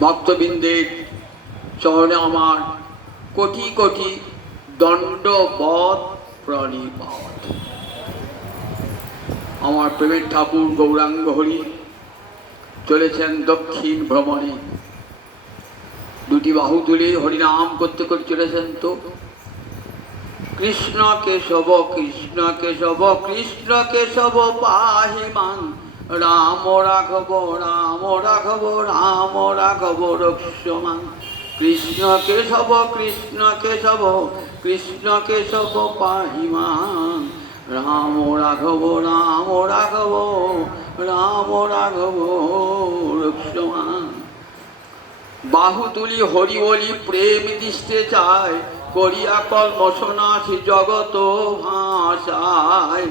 ভক্তবৃন্দের চরণে আমার কোটি কোটি দণ্ডবৎ প্রণিপাত। আমার প্রেমের ঠাকুর গৌরাঙ্গ হরি চলেছেন দক্ষিণ ভ্রমণে। দুটি বাহু তুলে হরিনাম করতে করতে চলেছেন তো কৃষ্ণ কেশব কৃষ্ণ কেশব কৃষ্ণ কেশব পাহি মাং রাম রাঘব রাম রাঘব রাম রাঘব রক্ষমান। কৃষ্ণ কেশব কৃষ্ণ কেশব কৃষ্ণ কেশব পাহি মাং রাম রাঘব রাম রাঘব রাম রাঘব রক্ষমান। বাহু তুলি হরি বলি প্রেম দিশতে চায় করিয়া কলমশনাথি জগত ভাষায়।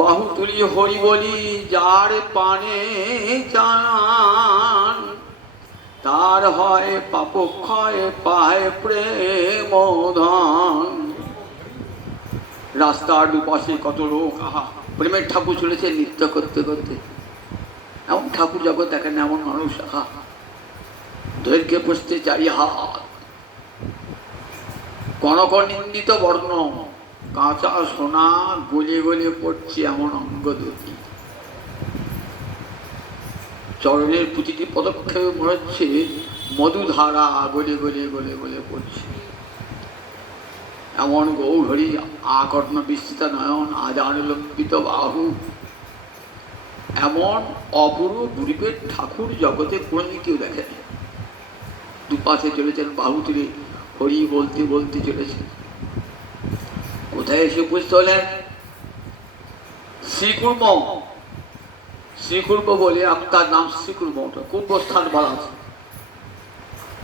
বাহু তুলি হরি বলি যার পানে চান তার হয় পাপ ক্ষয় পায় প্রেম ধন। রাস্তার দুপাশে কত লোক আহা প্রেমের ঠাকুর চলেছে নৃত্য করতে করতে। এমন ঠাকুর জগৎ দেখেন এমন মানুষ আহা দৈর্ঘ্যে পুষতে চারি হাত কনক নিন্দিত বর্ণ কাঁচা সোনা গলে গলে পড়ছে এমন অঙ্গ দুটি। চরণের প্রতিটি পদক্ষেপে মনে হচ্ছে মধুধারা গলে গলে গলে গলে পড়ছে। এমন গৌহরি আকর্ণ বিস্তৃত নয়ন আজান লম্বিত বাহু এমন অপরূপ রূপের ঠাকুর জগতে কোনোদিন কেউ দেখেনি। দুপাশে চলেছেন বাহু তুলে হরি বলতে বলতে চলেছেন। কোথায় এসে উপস্থিত হলেন? শ্রীকুর্ম। শ্রীকুর্ম বলে তার নাম শ্রীকুর্ম, কুর্মস্থান বলা আছে।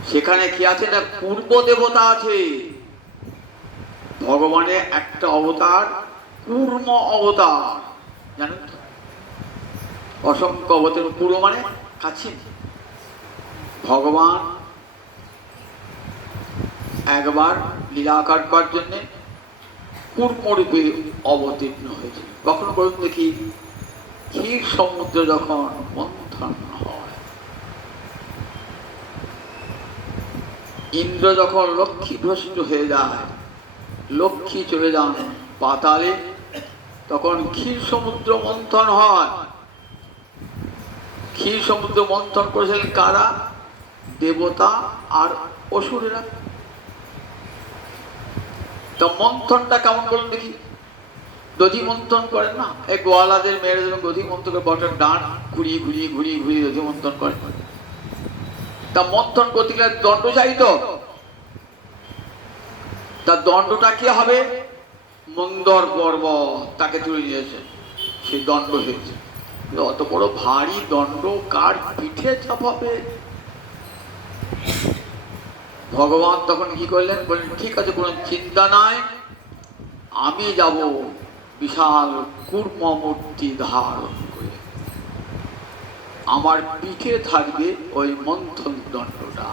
সেখানে কি আছে না পূর্ব দেবতা আছে। ভগবানের একটা অবতার কুর্ম অবতার, জানেন তো? অসংখ্য অবতার, পূর্ব মানে কাছে। ভগবান একবার লীলাকার করার জন্য কূর্মরূপে অবতীর্ণ হয়েছে। কখনো বলুন দেখি, ক্ষীর সমুদ্র যখন মন্থন হয়, ইন্দ্র যখন লক্ষ্মী ভ্রষ্ট হয়ে যায়, লক্ষ্মী চলে যান পাতালে, তখন ক্ষীর সমুদ্র মন্থন হয়। ক্ষীর সমুদ্র মন্থন করেছিলেন কারা? দেবতা আর অসুরেরা। তো মন্থনটা কেমন বলুন দেখি? দধি মন্থন করেন না, এই গোয়ালাদের মেয়েরা যেন দধি মন্থন করে বটের ডাঁট ঘুরিয়ে ঘুরিয়ে ঘুরিয়ে ঘুরিয়ে দধি মন্থন করে। তা মন্থন করতে গেলে দণ্ড চাই তো, তার দণ্ডটা কি হবে? মন্দর পর্বত তাকে তুলে নিয়েছে, সেই দণ্ড হয়েছে। অত বড় ভারী দণ্ড কার পিঠে চাপাবে? ভগবান তখন কি করলেন? বললেন ঠিক আছে, কোনো চিন্তা নাই, আমি যাব বিশাল কূর্ম মূর্তি ধারণ করে, আমার পিঠে থাকবে ওই মন্থন দণ্ডটা।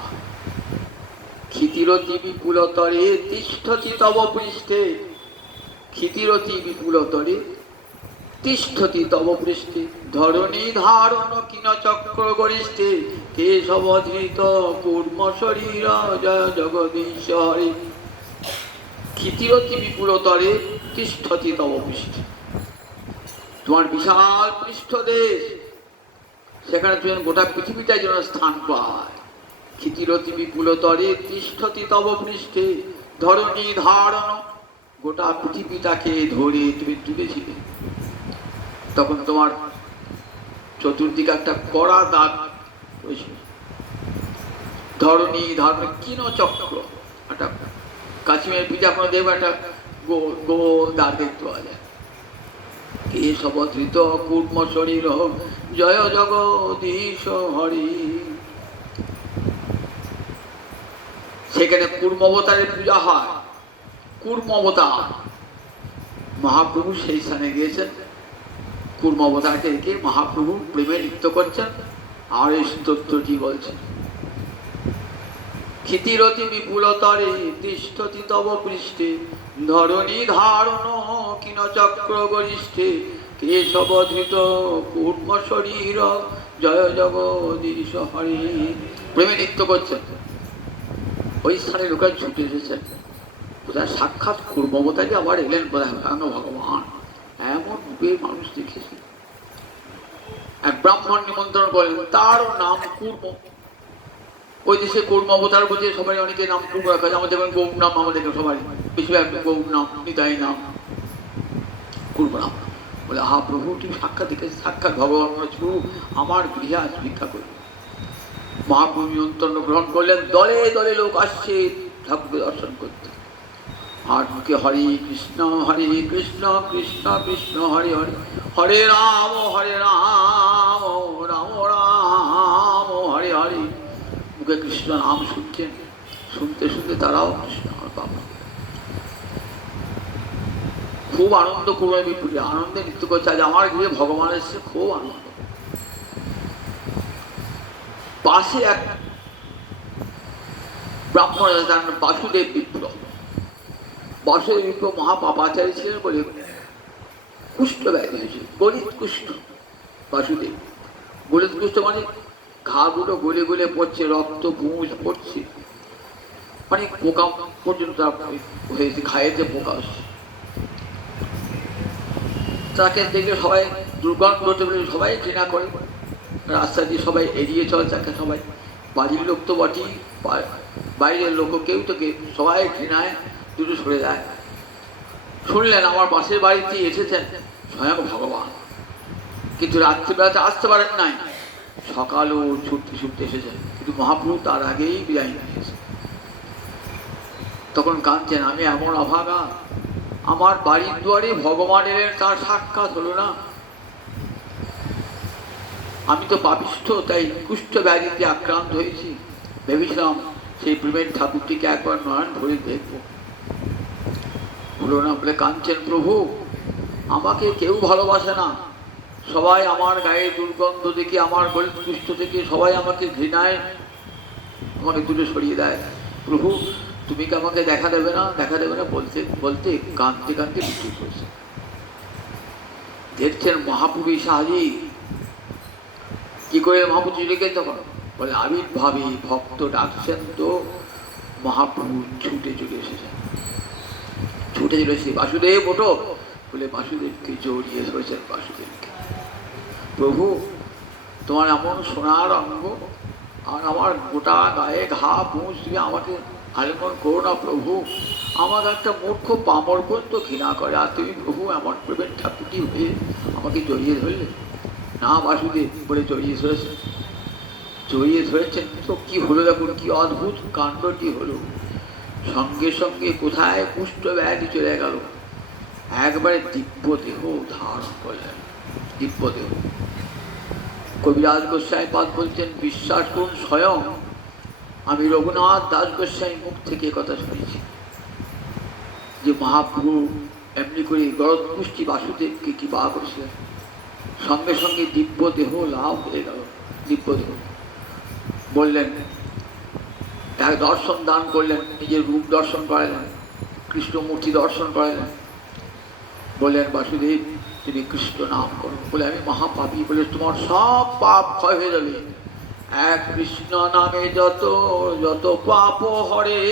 ক্ষিতিরতি বিপুলতরে তিষ্ঠতি তব পৃষ্ঠে, ক্ষিতিরতি বিপুলতরে তিষ্ঠতি তব পৃষ্ঠে, ধরণী ধারণ কিন চক্র গরিষ্ঠে, কেশব ধৃত কূর্ম শরীর জয় জগদীশ হরি। ক্ষিতিরতি বিপুলতরে তিষ্ঠতি তব পৃষ্ঠে, তোমার বিশাল পৃষ্ঠদেশ, সেখানে তুমি গোটা পৃথিবীটাই যেন স্থান পায়। ক্ষিতিরতি বিপুলতরে তিষ্ঠতি তব পৃষ্ঠে, ধরণী ধারণ, গোটা পৃথিবীটাকে ধরে তুমি তুলেছিলে। তখন তোমার চতুর্দিকে একটা কড়া দাগ হয়েছিল। ধরণী ধারণ কিন চক্র, একটা কাশ্মীরের পিঠা কোনো দেখবে একটা গোল দাগ দেখতে পাওয়া যায়। কেশব ধৃত কূর্ম শরীর জয় জগদীশ হরি। সেখানে কূর্ম অবতারের পূজা হয়। কূর্ম অবতার মহাপ্রভু সেই স্থানে গিয়েছেন, কূর্ম অবতারকে রেখে মহাপ্রভু প্রেমে নৃত্য করছেন। আর এই স্তোত্রটি বলছেন, ক্ষিতিরতি বিপুলতরে তিষ্ঠতি তব পৃষ্ঠে, ধরণী ধারণ কিন চক্র গরিষ্ঠে, কেশব ধৃত কূর্ম শরীর জয় জগদীশ হরি, প্রেমে নৃত্য করছেন। ওই স্থানে লোকের ছুটে এসেছেন, বোধহয় সাক্ষাৎ কুর্মবতারই আবার এলেন বোধহয় ভগবান, এমন রূপে মানুষ দেখেছি। এক ব্রাহ্মণ নিমন্ত্রণ করলেন, তারও নাম কুর্ম। ওই দেশে কুর্ম অবতার বুঝে সবাই অনেকে নাম কুর্ম রাখা যায়, আমাদের গৌর নাম, আমাদের সবাই বেশিরভাগ গৌর নাম, নিতাই নাম, কুর্ম নাম। বলে, হা প্রভু, তুমি সাক্ষাৎ দেখেছি, সাক্ষাৎ ভগবান প্রভু, আমার গৃহে আজ ভিক্ষা করি। মহাপ্রভু নিমন্ত্রণ গ্রহণ করলেন, দলে দলে লোক আসছে ঠাকুরকে দর্শন করতে। আর মুখে হরে কৃষ্ণ কৃষ্ণ কৃষ্ণ হরে হরে, হরে রাম রাম রাম হরে হরে। মুখে কৃষ্ণ নাম শুনছেন, শুনতে শুনতে তারাও কৃষ্ণ বাবা। খুব আনন্দ করবে, বিপুল আনন্দে নৃত্য করছে। আজ আমার গৃহে ভগবান এসেছে, খুব আনন্দ। পাশে এক ব্রাহ্মণ বাসুদেব বিপ্র। বাসুদেব বিপ্র মহাপাপাচারী ছিলেন বলে কুষ্ঠ ব্যাধি হয়েছিল, গলিত কুষ্ঠ। বাসুদেব গলিত কুষ্ঠ মানে ঘাগুলো গলে গলে পড়ছে, রক্ত পুঁজ পড়ছে, মানে পোকা পর্যন্ত হয়েছে, খাইয়েতে পোকা আসছে। তাকে দেখলে সবাই দুর্গন্ধ, সবাই ঘৃণা করে, রাস্তা দিয়ে সবাই এড়িয়ে চলে তাকে। সবাই বাড়ির লোক তো বটেই, বাইরের লোক কেউ তো সবাই ঘৃণায় দুটো সরে যায়। শুনলেন আমার পাশের বাড়িতে এসেছেন স্বয়ং ভগবান, কিন্তু রাত্রিবেলাতে আসতে পারেন নাই, সকালও ছুটতে ছুটতে এসেছেন, কিন্তু মহাপ্রভু তার আগেই বিদায় নিয়েছে। তখন কাঁদছেন, আমি এমন অভাগা, আমার বাড়ির দুয়ারে ভগবান এলেন, তার সাক্ষাৎ হলো না। আমি তো পাপিষ্ঠ, তাই কুষ্ঠ ব্যাধিতে আক্রান্ত হয়েছি। ভেবেছিলাম সেই প্রেমের ঠাকুরটিকে একবার নয়ন ভরে দেখবো, হলো না বলে কাঁদছেন। প্রভু, আমাকে কেউ ভালোবাসে না, সবাই আমার গায়ে দুর্গন্ধ দেখে, আমার গলিত কুষ্ঠ থেকে সবাই আমাকে ঘৃণায় আমাকে দূরে সরিয়ে দেয়। প্রভু, তুমি কি আমাকে দেখা দেবে না, দেখা দেবে না বলতে বলতে কাঁদতে কাঁদতে মৃত্যু করেছে। দেখছেন মহাপ্রভু সাহায্যে কি করে মহাপ্রভু লিখে, তখন বলে আবির্ভাবে ভক্ত ডাকছেন, তো মহাপ্রভু ছুটে চলে এসেছেন। ছুটে চলে এসে বাসুদেব ওঠো বলে বাসুদেবকে জড়িয়ে ধরেছেন। বাসুদেবকে, প্রভু তোমার এমন সোনার অঙ্গ, আর আমার গোটা গায়ে ঘা পুঁজ, তুমি আমাকে আলিঙ্গন করো না প্রভু, আমার একটা মূর্খ পামর পর্যন্ত ঘৃণা করে, আর তুমি প্রভু এমন প্রেমের ঠাকুরটি হয়ে আমাকে জড়িয়ে ধরলে। না বাসুদেব বলে জড়িয়ে ধরেছেন, জড়িয়ে ধরেছেন তো কি হলো দেখুন, কি অদ্ভুত কাণ্ডটি হলো। সঙ্গে সঙ্গে কোথায় কুষ্ঠ ব্যাধি চলে গেল, একবারে দিব্য দেহ ধারণ করলেন। দিব্য দেহ। কবিরাজ গোস্বামী পাদ বলছেন, বিশ্বাস করুন স্বয়ং আমি রঘুনাথ দাস গোস্বামী মুখ থেকে কথা শুনেছি যে মহাপ্রভু এমনি করে গরদ পুষ্টি বাসুদেবকে কি বা করেছিলেন, সঙ্গে সঙ্গে দিব্য দেহ লাভ হয়ে গেল। দিব্য দেহ বললেন, এক দর্শন দান করলেন, নিজের রূপ দর্শন করালেন, কৃষ্ণমূর্তি দর্শন করালেন। বললেন বাসুদেব তুমি কৃষ্ণ নাম করো। বলে আমি মহাপাপী, বলে তোমার সব পাপ ক্ষয় হয়ে যাবে। এক কৃষ্ণ নামে যত যত পাপ হরে,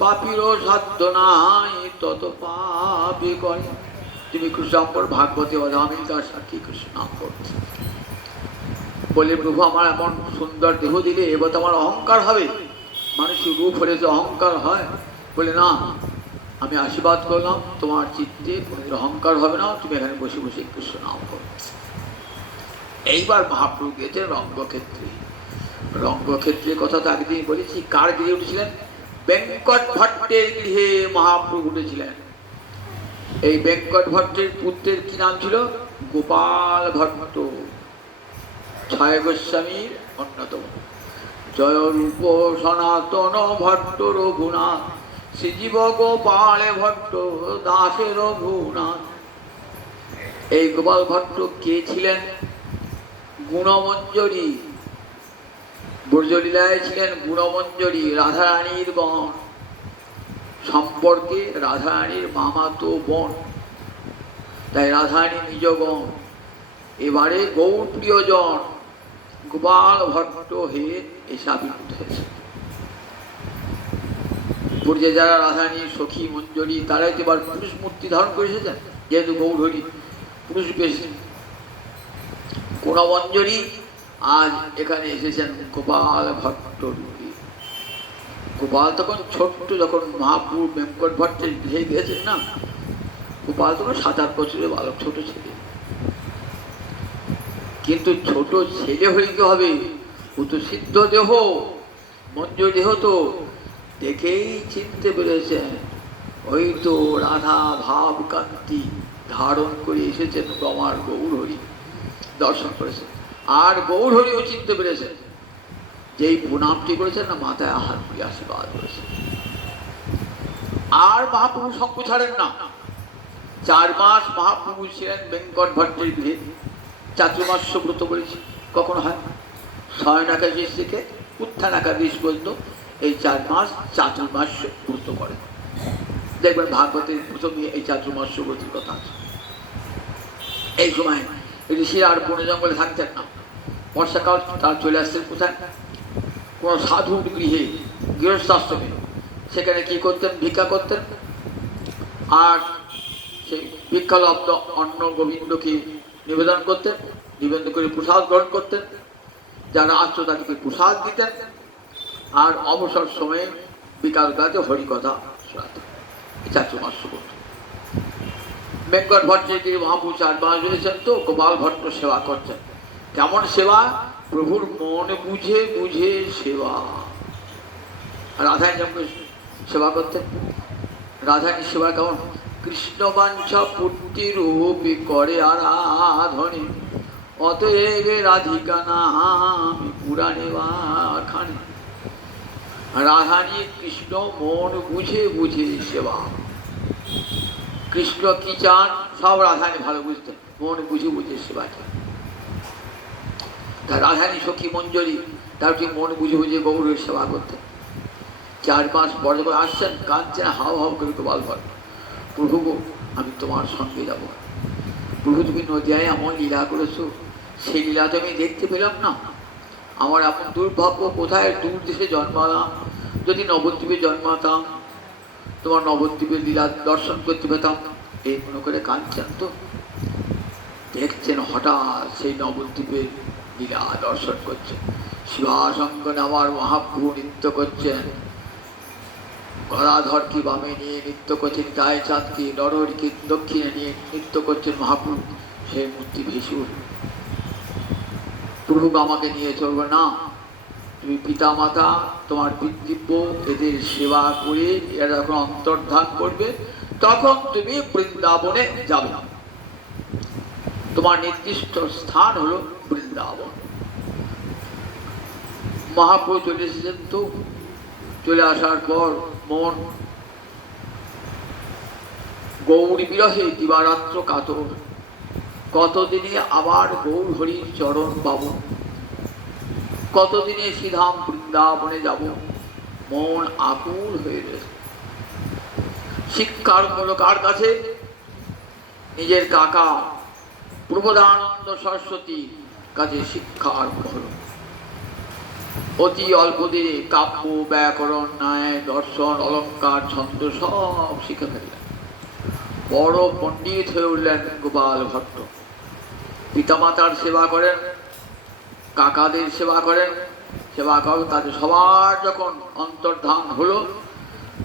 পাপীরও সাধ্য নাই তত পাপে করে। তুমি কৃষ্ণ নাম করো, ভাগবতী বলে আমি তার সাক্ষী কৃষ্ণ নাম করছি। বলে প্রভু আমার এমন সুন্দর দেহ দিলে, এবার তো আমার অহংকার হবে, মানুষের রূপ হলে যে অহংকার হয়। বলে না, আমি আশীর্বাদ করলাম তোমার চিত্তে কোনোদিন অহংকার হবে না, তুমি এখানে বসে বসে কৃষ্ণ নাম করো। এইবার মহাপ্রভু গিয়েছেন রঙ্গক্ষেত্রে। রঙ্গক্ষেত্রের কথা তো একদিন বলেছি, কার গৃহে উঠেছিলেন? বেঙ্কট ভট্টের গৃহে মহাপ্রভু উঠেছিলেন। এই বেঙ্কট ভট্টের পুত্রের কি নাম ছিল? গোপাল ভট্ট, ছয় গোস্বামীর অন্যতম। জয় রূপ সনাতন ভট্ট রঘুনাথ, শ্রীজীব গোপাল ভট্ট দাসের রঘুনাথ। এই গোপাল ভট্ট কে ছিলেন? গুণমঞ্জরী, ব্রজলীলায় ছিলেন গুণমঞ্জরী, রাধারানীর গণ সম্পর্কে, রাধারানীর মামাতো বোন, তাই রাধারানী নিজ গণ। এবারে গৌর প্রিয়জন গোপাল ভট্ট হয়ে এসে আবির্ভূত হয়েছে। পূর্বে যারা রাধারানী সখী মঞ্জরি তারাই তো এবার পুরুষ মূর্তি ধারণ করে এসেছেন, যেহেতু গৌরহরি পুরুষ বেশি। কোন মঞ্জরি আজ এখানে এসেছেন গোপাল ভট্ট রূপে। গোপাল তখন ছোট্ট, যখন মহাপ্রভু বেঙ্কট ভট্টের গৃহে গিয়েছেন না, গোপাল তখন 7-8 বছরের বালক, ছোট ছেলে। কিন্তু ছোট ছেলে হলে কি হবে, ও তো সিদ্ধ দেহ, মঞ্জুর দেহ, তো দেখেই চিনতে পেরেছেন ওই তো রাধা ভাব কান্তি ধারণ করে এসেছেন আমার গৌরহরি, দর্শন করেছেন। আর গৌরহরিও চিনতে পেরেছেন, যেই প্রণামটি করেছেন না, মাথায় হাত দিয়ে আশীর্বাদ করেছেন। আর মহাপ্রভু শঙ্খ ছাড়েন না। 4 মাস মহাপ্রভু ছিলেন বেঙ্কট ভট্টের গৃহে, চাতুর্মাস্য ব্রত করেছি। কখন হয়? শয়ন একাদশ থেকে উত্থান একাদশ পর্যন্ত এই 4 মাস চাতুর্মাস্য ব্রত করেন। দেখবেন ভাগবতের প্রথমে এই চাতুর্মাস্য ব্রতের কথা আছে। এই সময় ঋষিরা আর বনে জঙ্গলে থাকতেন না। বর্ষাকাল তারা চলে আসতেন কোথায়? কোন সাধুর গৃহে, গৃহস্থাশ্রমে। সেখানে কি করতেন? ভিক্ষা করতেন। আর সেই ভিক্ষালব্ধ অন্ন গোবিন্দকে নিবেদন করতেন, নিবেদন করে প্রসাদ গ্রহণ করতেন। যারা আসতো তাদেরকে প্রসাদ দিতেন। আর অবসর সময়ে বিকালবেলাতে হরিকথা শোনাতেন। চাতুর্মাস্য ব্রত। বেঙ্কট ভট্টের মহাপ্রভু 4 মাস রয়েছেন, তো গোপাল ভট্ট সেবা করছেন। কেমন সেবা? প্রভুর মন বুঝে বুঝে সেবা। রাধারানী যখন সেবা করতেন, রাধারানী সেবা কেমন? কৃষ্ণ বাঞ্ছা পূর্তি রূপে করে আরাধনে, অতএব রাধিকা নামি পুরাণে বাখানে। রাধারানী কৃষ্ণ মন বুঝে বুঝে সেবা। কৃষ্ণ কি চান সব রাধারানী ভালো বুঝতেন, মন বুঝে বুঝে সেবা চান। তা রাধারানী সখী মঞ্জরি তার ঠিক মন বুঝে বুঝে গৌরের সেবা করতেন। 4 মাস পরে যখন আসছেন, কাঁদছেন হাও হাও করে গোপাল ভট্ট, প্রভু গো, আমি তোমার সঙ্গে যাব। প্রভু তুমি নদিয়ায় এমন লীলা করেছো, সেই লীলা তো আমি দেখতে পেলাম না। আমার এমন দুর্ভাগ্য, কোথায় দূর দেশে জন্মালাম, যদি নবদ্বীপে জন্মাতাম, তোমার নবদ্বীপের লীলা দর্শন করতে পেতাম। এই মনে করে কাঁদছেন। তো দেখছেন হঠাৎ সেই নবদ্বীপের লীলা দর্শন করছেন। শিবাসঙ্গনে আমার মহাপ্রভু নৃত্য করছেন। গদাধরকে বামে নিয়ে নৃত্য করছেন, গায়ে চাঁদকে নরহরিকে দক্ষিণে নিয়ে নৃত্য করছেন মহাপ্রভু। সেই মূর্তি ভেসে উঠল। প্রভু আমাকে নিয়ে চলবে না, তুমি পিতা মাতা তোমার পিতৃব্য এদের সেবা করে এরা যখন অন্তর্ধান করবে, তখন তুমি বৃন্দাবনে যাবে। তোমার নির্দিষ্ট স্থান হলো বৃন্দাবন। মহাপ্রভু চলে এসেছেন। তো চলে আসার পর মন গৌরী বিরহে দিবারাত্র কাতর। কতদিনে আবার গৌর হরির চরণ পাব, কতদিনে শ্রীধাম বৃন্দাবনে যাব, মন আকুল হয়ে রয়েছে। শিক্ষার হলো কার কাছে? নিজের কাকা প্রবোধানন্দ সরস্বতী কাছে শিক্ষা আরম্ভ হলো। অতি অল্প দিনে কাব্য, ব্যাকরণ, ন্যায়, দর্শন, অলঙ্কার, ছন্দ সব শিখে ফেললেন। বড় পণ্ডিত হয়ে উঠলেন গোপাল ভট্ট। পিতামাতার সেবা করেন, কাকাদের সেবা করেন, সেবা করেন। তাদের সবার যখন অন্তর্ধান হলো,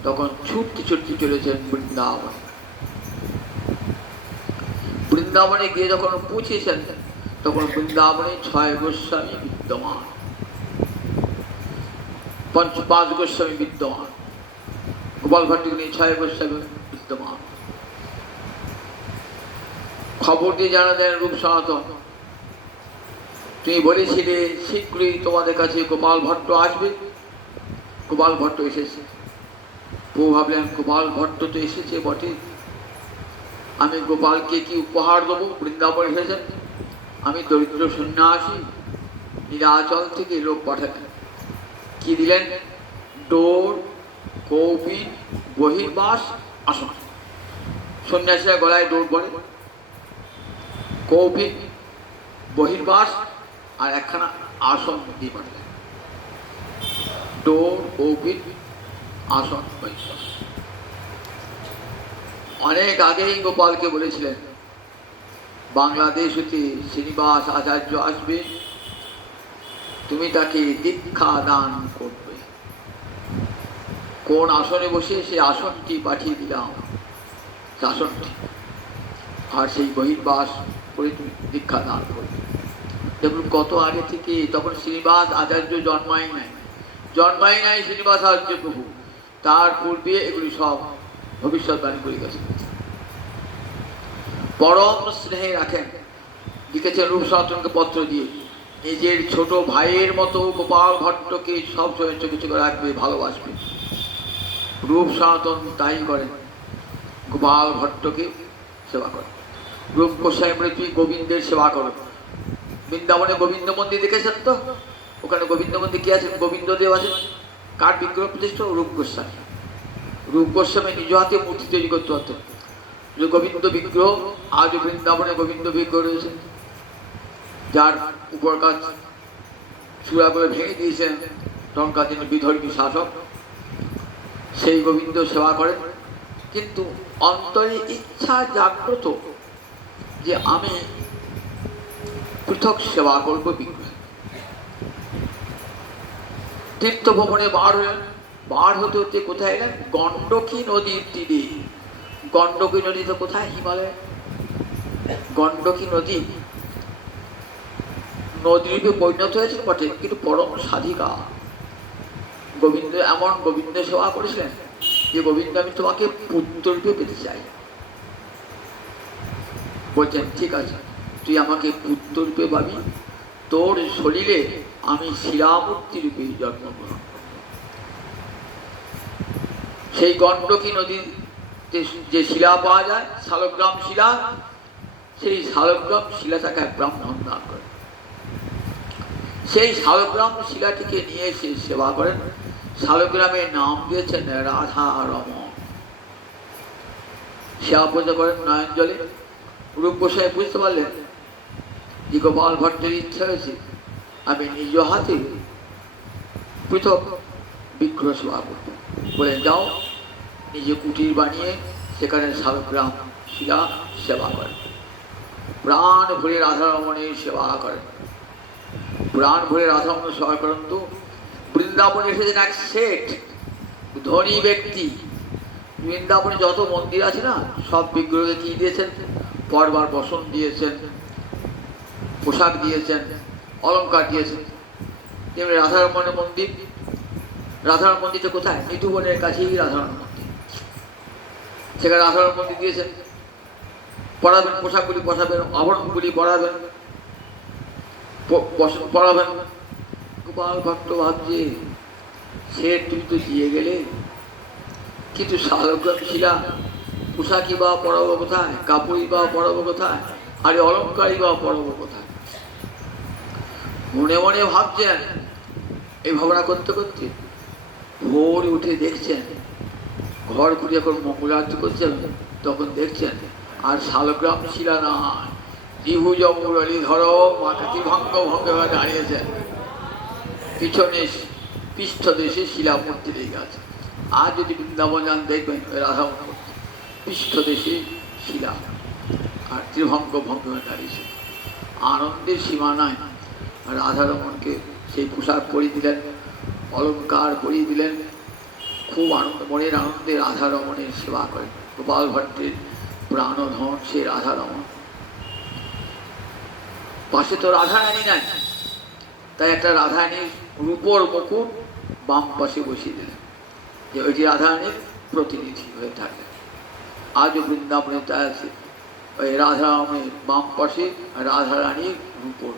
তখন ছুটতে ছুটতে চলেছেন বৃন্দাবন। বৃন্দাবনে গিয়ে যখন পৌঁছেছেন, তখন বৃন্দাবনে 6 গোস্বামী বিদ্যমান, 5 গোস্বামী বিদ্যমান। গোপাল ভট্টকে নিয়ে 6 গোস্বামী বিদ্যমান। খবর দিয়ে জানা দেন রূপ সনাতন, তুমি বলেছিলে শীঘ্রই তোমাদের কাছে গোপাল ভট্ট আসবে। গোপাল ভট্ট এসেছে। প্রভু ভাবলেন গোপাল ভট্ট তো এসেছে বটে, আমি গোপালকে কি উপহার দেবো? বৃন্দাবন এসেছেন, আমি দরিদ্র সন্ন্যাসী, নীলাচল থেকে লোক পাঠালেন। কি দিলেন? ডোর, কৌপিন, বহির্বাস, আসন। সন্ন্যাসীরা গলায় ডোর পরে, কৌপিন, বহির্বাস আর একখানা আসন দিয়ে পাঠালেন। ডোর ওপেন, আসন বৈঠক। অনেক আগেই গোপালকে বলেছিলেন বাংলাদেশ হতে শ্রীনিবাস আচার্য আসবে, তুমি তাকে দীক্ষা দান করবে। কোন আসনে বসে সেই আসনটি পাঠিয়ে দিলাম, আসনটি, আর সেই বহির্বাস করে তুমি দীক্ষা দান করবে। দেখুন কত আগে থেকে, তখন শ্রীনিবাস আচার্য জন্মাই নাই শ্রীনিবাস আচার্য প্রভু, তার পূর্বে এগুলি সব ভবিষ্যৎবাণী করে গেছেন। পরম স্নেহে রাখেন, লিখেছেন রূপ সনাতনকে পত্র দিয়ে, নিজের ছোট ভাইয়ের মতো গোপাল ভট্টকে সব সময় চোখে চোখে রাখবে, ভালোবাসবে। রূপ সনাতন তাই করেন, গোপাল ভট্টকে সেবা করেন। রূপ গোস্বামী বলে তুই গোবিন্দের সেবা করো। বৃন্দাবনে গোবিন্দ মন্দির দেখেছেন তো? ওখানে গোবিন্দ মন্দির কে আছেন? গোবিন্দদেব আছেন। কার বিগ্রহ প্রতিষ্ঠা? রূপ গোস্বামী। রূপ গোস্বামী নিজ হাতে মূর্তি তৈরি করতে হতো। যে গোবিন্দ বিগ্রহ আজও বৃন্দাবনে গোবিন্দ বিগ্রহ রয়েছে, যার উপর কাজ চূড়া করে ভেঙে দিয়েছেন তখনকার যিনি বিধর্মী শাসক, সেই গোবিন্দ সেবা করেন। কিন্তু অন্তরে ইচ্ছা জাগ্রত যে আমি পৃথক সেবা করব বিগ্রহ। তীর্থ ভ্রমণে বার হতে হতে কোথায় এলেন? গণ্ডকী নদীর তীরে। গণ্ডকী নদী তো কোথায়? হিমালয়। গণ্ডকী নদী নদীরূপে পরিণত হয়েছিল বটে, কিন্তু পরম সাধিকা। গোবিন্দ এমন গোবিন্দ সেবা করেছিলেন যে গোবিন্দ আমি তোমাকে পুত্ররূপে পেতে চাই। বলছেন ঠিক আছে, তুই আমাকে পুত্ররূপে পাবি, তোর শরীরে আমি শিলামূর্তি রূপে জন্মগ্রহণ করব। সেই গণ্ডকী নদীর যে শিলা পাওয়া যায়, শালগ্রাম শিলা, সেই শালগ্রাম শিলাটাকে ব্রাহ্মণ দান করে। সেই শালগ্রাম শিলাটিকে নিয়ে এসে সেবা করেন। শালগ্রামের নাম দিয়েছেন রাধা রমণ। সেবা পূজা করেন নয়ন জলে। রূপ গোস্বামী বুঝতে পারলেন যে গোপাল ভট্টের ইচ্ছা হয়েছে আমি নিজ হাতে পৃথক বিগ্রহ সেবা করব। বলেন যাও, নিজে কুটির বানিয়ে সেখানে শালগ্রাম শিলা সেবা করেন। প্রাণ ভরে রাধারমণের সেবা করেন। প্রাণ ভরে রাধারমণ সেবা করেন। তো বৃন্দাবনে এসেছেন এক শেঠ, ধনী ব্যক্তি। বৃন্দাবনে যত মন্দির আছে না, সব বিগ্রহকে কি দিয়েছেন? পরবার বসন দিয়েছেন, পোশাক দিয়েছেন, অলঙ্কার দিয়েছেন। যেমন রাধারমণের মন্দির, রাধারমণ মন্দিরটা কোথায়? নিধুবনের কাছেই রাধারমণ মন্দির। সেখানে রাধারমণ মন্দির দিয়েছেন, পড়াবেন, পোশাকগুলি পরাবেন, আভরণগুলি পরাবেন, পড়াবেন। গোপাল ভট্ট ভাবছে সে তুমি তো দিয়ে গেলে, কিন্তু শালগ্রাম শিলা পোশাকই বা পরাবো কোথায়? কাপড়ই বা পরাবো কোথায়? আরে অলঙ্কারই বা পরাবো কোথায়? মনে মনে ভাবছেন। এই ভাবনা করতে করতে ভোর উঠে দেখছেন, ঘর খুঁজে যখন মঙ্গলারতি করছেন, তখন দেখছেন আর শালগ্রাম শিলা নয়, ত্রিভুজ মুরলী ধর মাথাটি ভঙ্গ হয়ে দাঁড়িয়েছেন। পিছনে পৃষ্ঠদেশে শিলামূর্তি লেগে আছে। আর যদি বৃন্দাবন যান দেখবেন রাধা পৃষ্ঠদেশে শিলা আর ত্রিভঙ্গ ভঙ্গ হয়ে দাঁড়িয়েছে। আনন্দের সীমা নাই। রাধারমণকে সেই পোশাক পরিয়ে দিলেন, অলঙ্কার পরিয়ে দিলেন। খুব আনন্দ, মনের আনন্দে রাধারমণের সেবা করেন। গোপাল ভট্টের প্রাণধন সে রাধারমণ। পাশে তো রাধারানী নাই, তাই একটা রাধারানীর রূপর মুকুট বাম পাশে বসিয়ে দিলেন, যে ওইটি রাধারানীর প্রতিনিধি হয়ে থাকে। আজও বৃন্দাবনে তাই আছে, ওই রাধারমণের বাম পাশে রাধারানীর রূপর।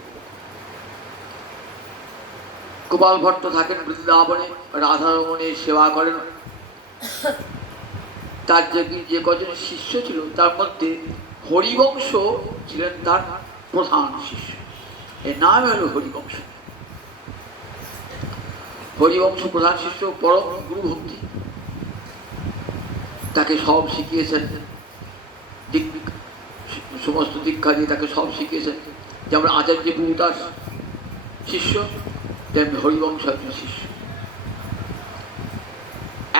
গোপাল ভট্ট থাকেন বৃন্দাবনে, রাধারমণের সেবা করেন। তার যে কজন শিষ্য ছিল তার মধ্যে হরিবংশ ছিলেন তার প্রধান শিষ্য। এর নাম হল হরিবংশ। হরিবংশ প্রধান শিষ্য, পরম গুরু ভক্তি। তাকে সব শিখিয়েছেন, সমস্ত দীক্ষা দিয়ে তাকে সব শিখিয়েছেন। যেমন আচার্য প্রভুদাস শিষ্য, তেমনি হরিবংশ একজন শিষ্য।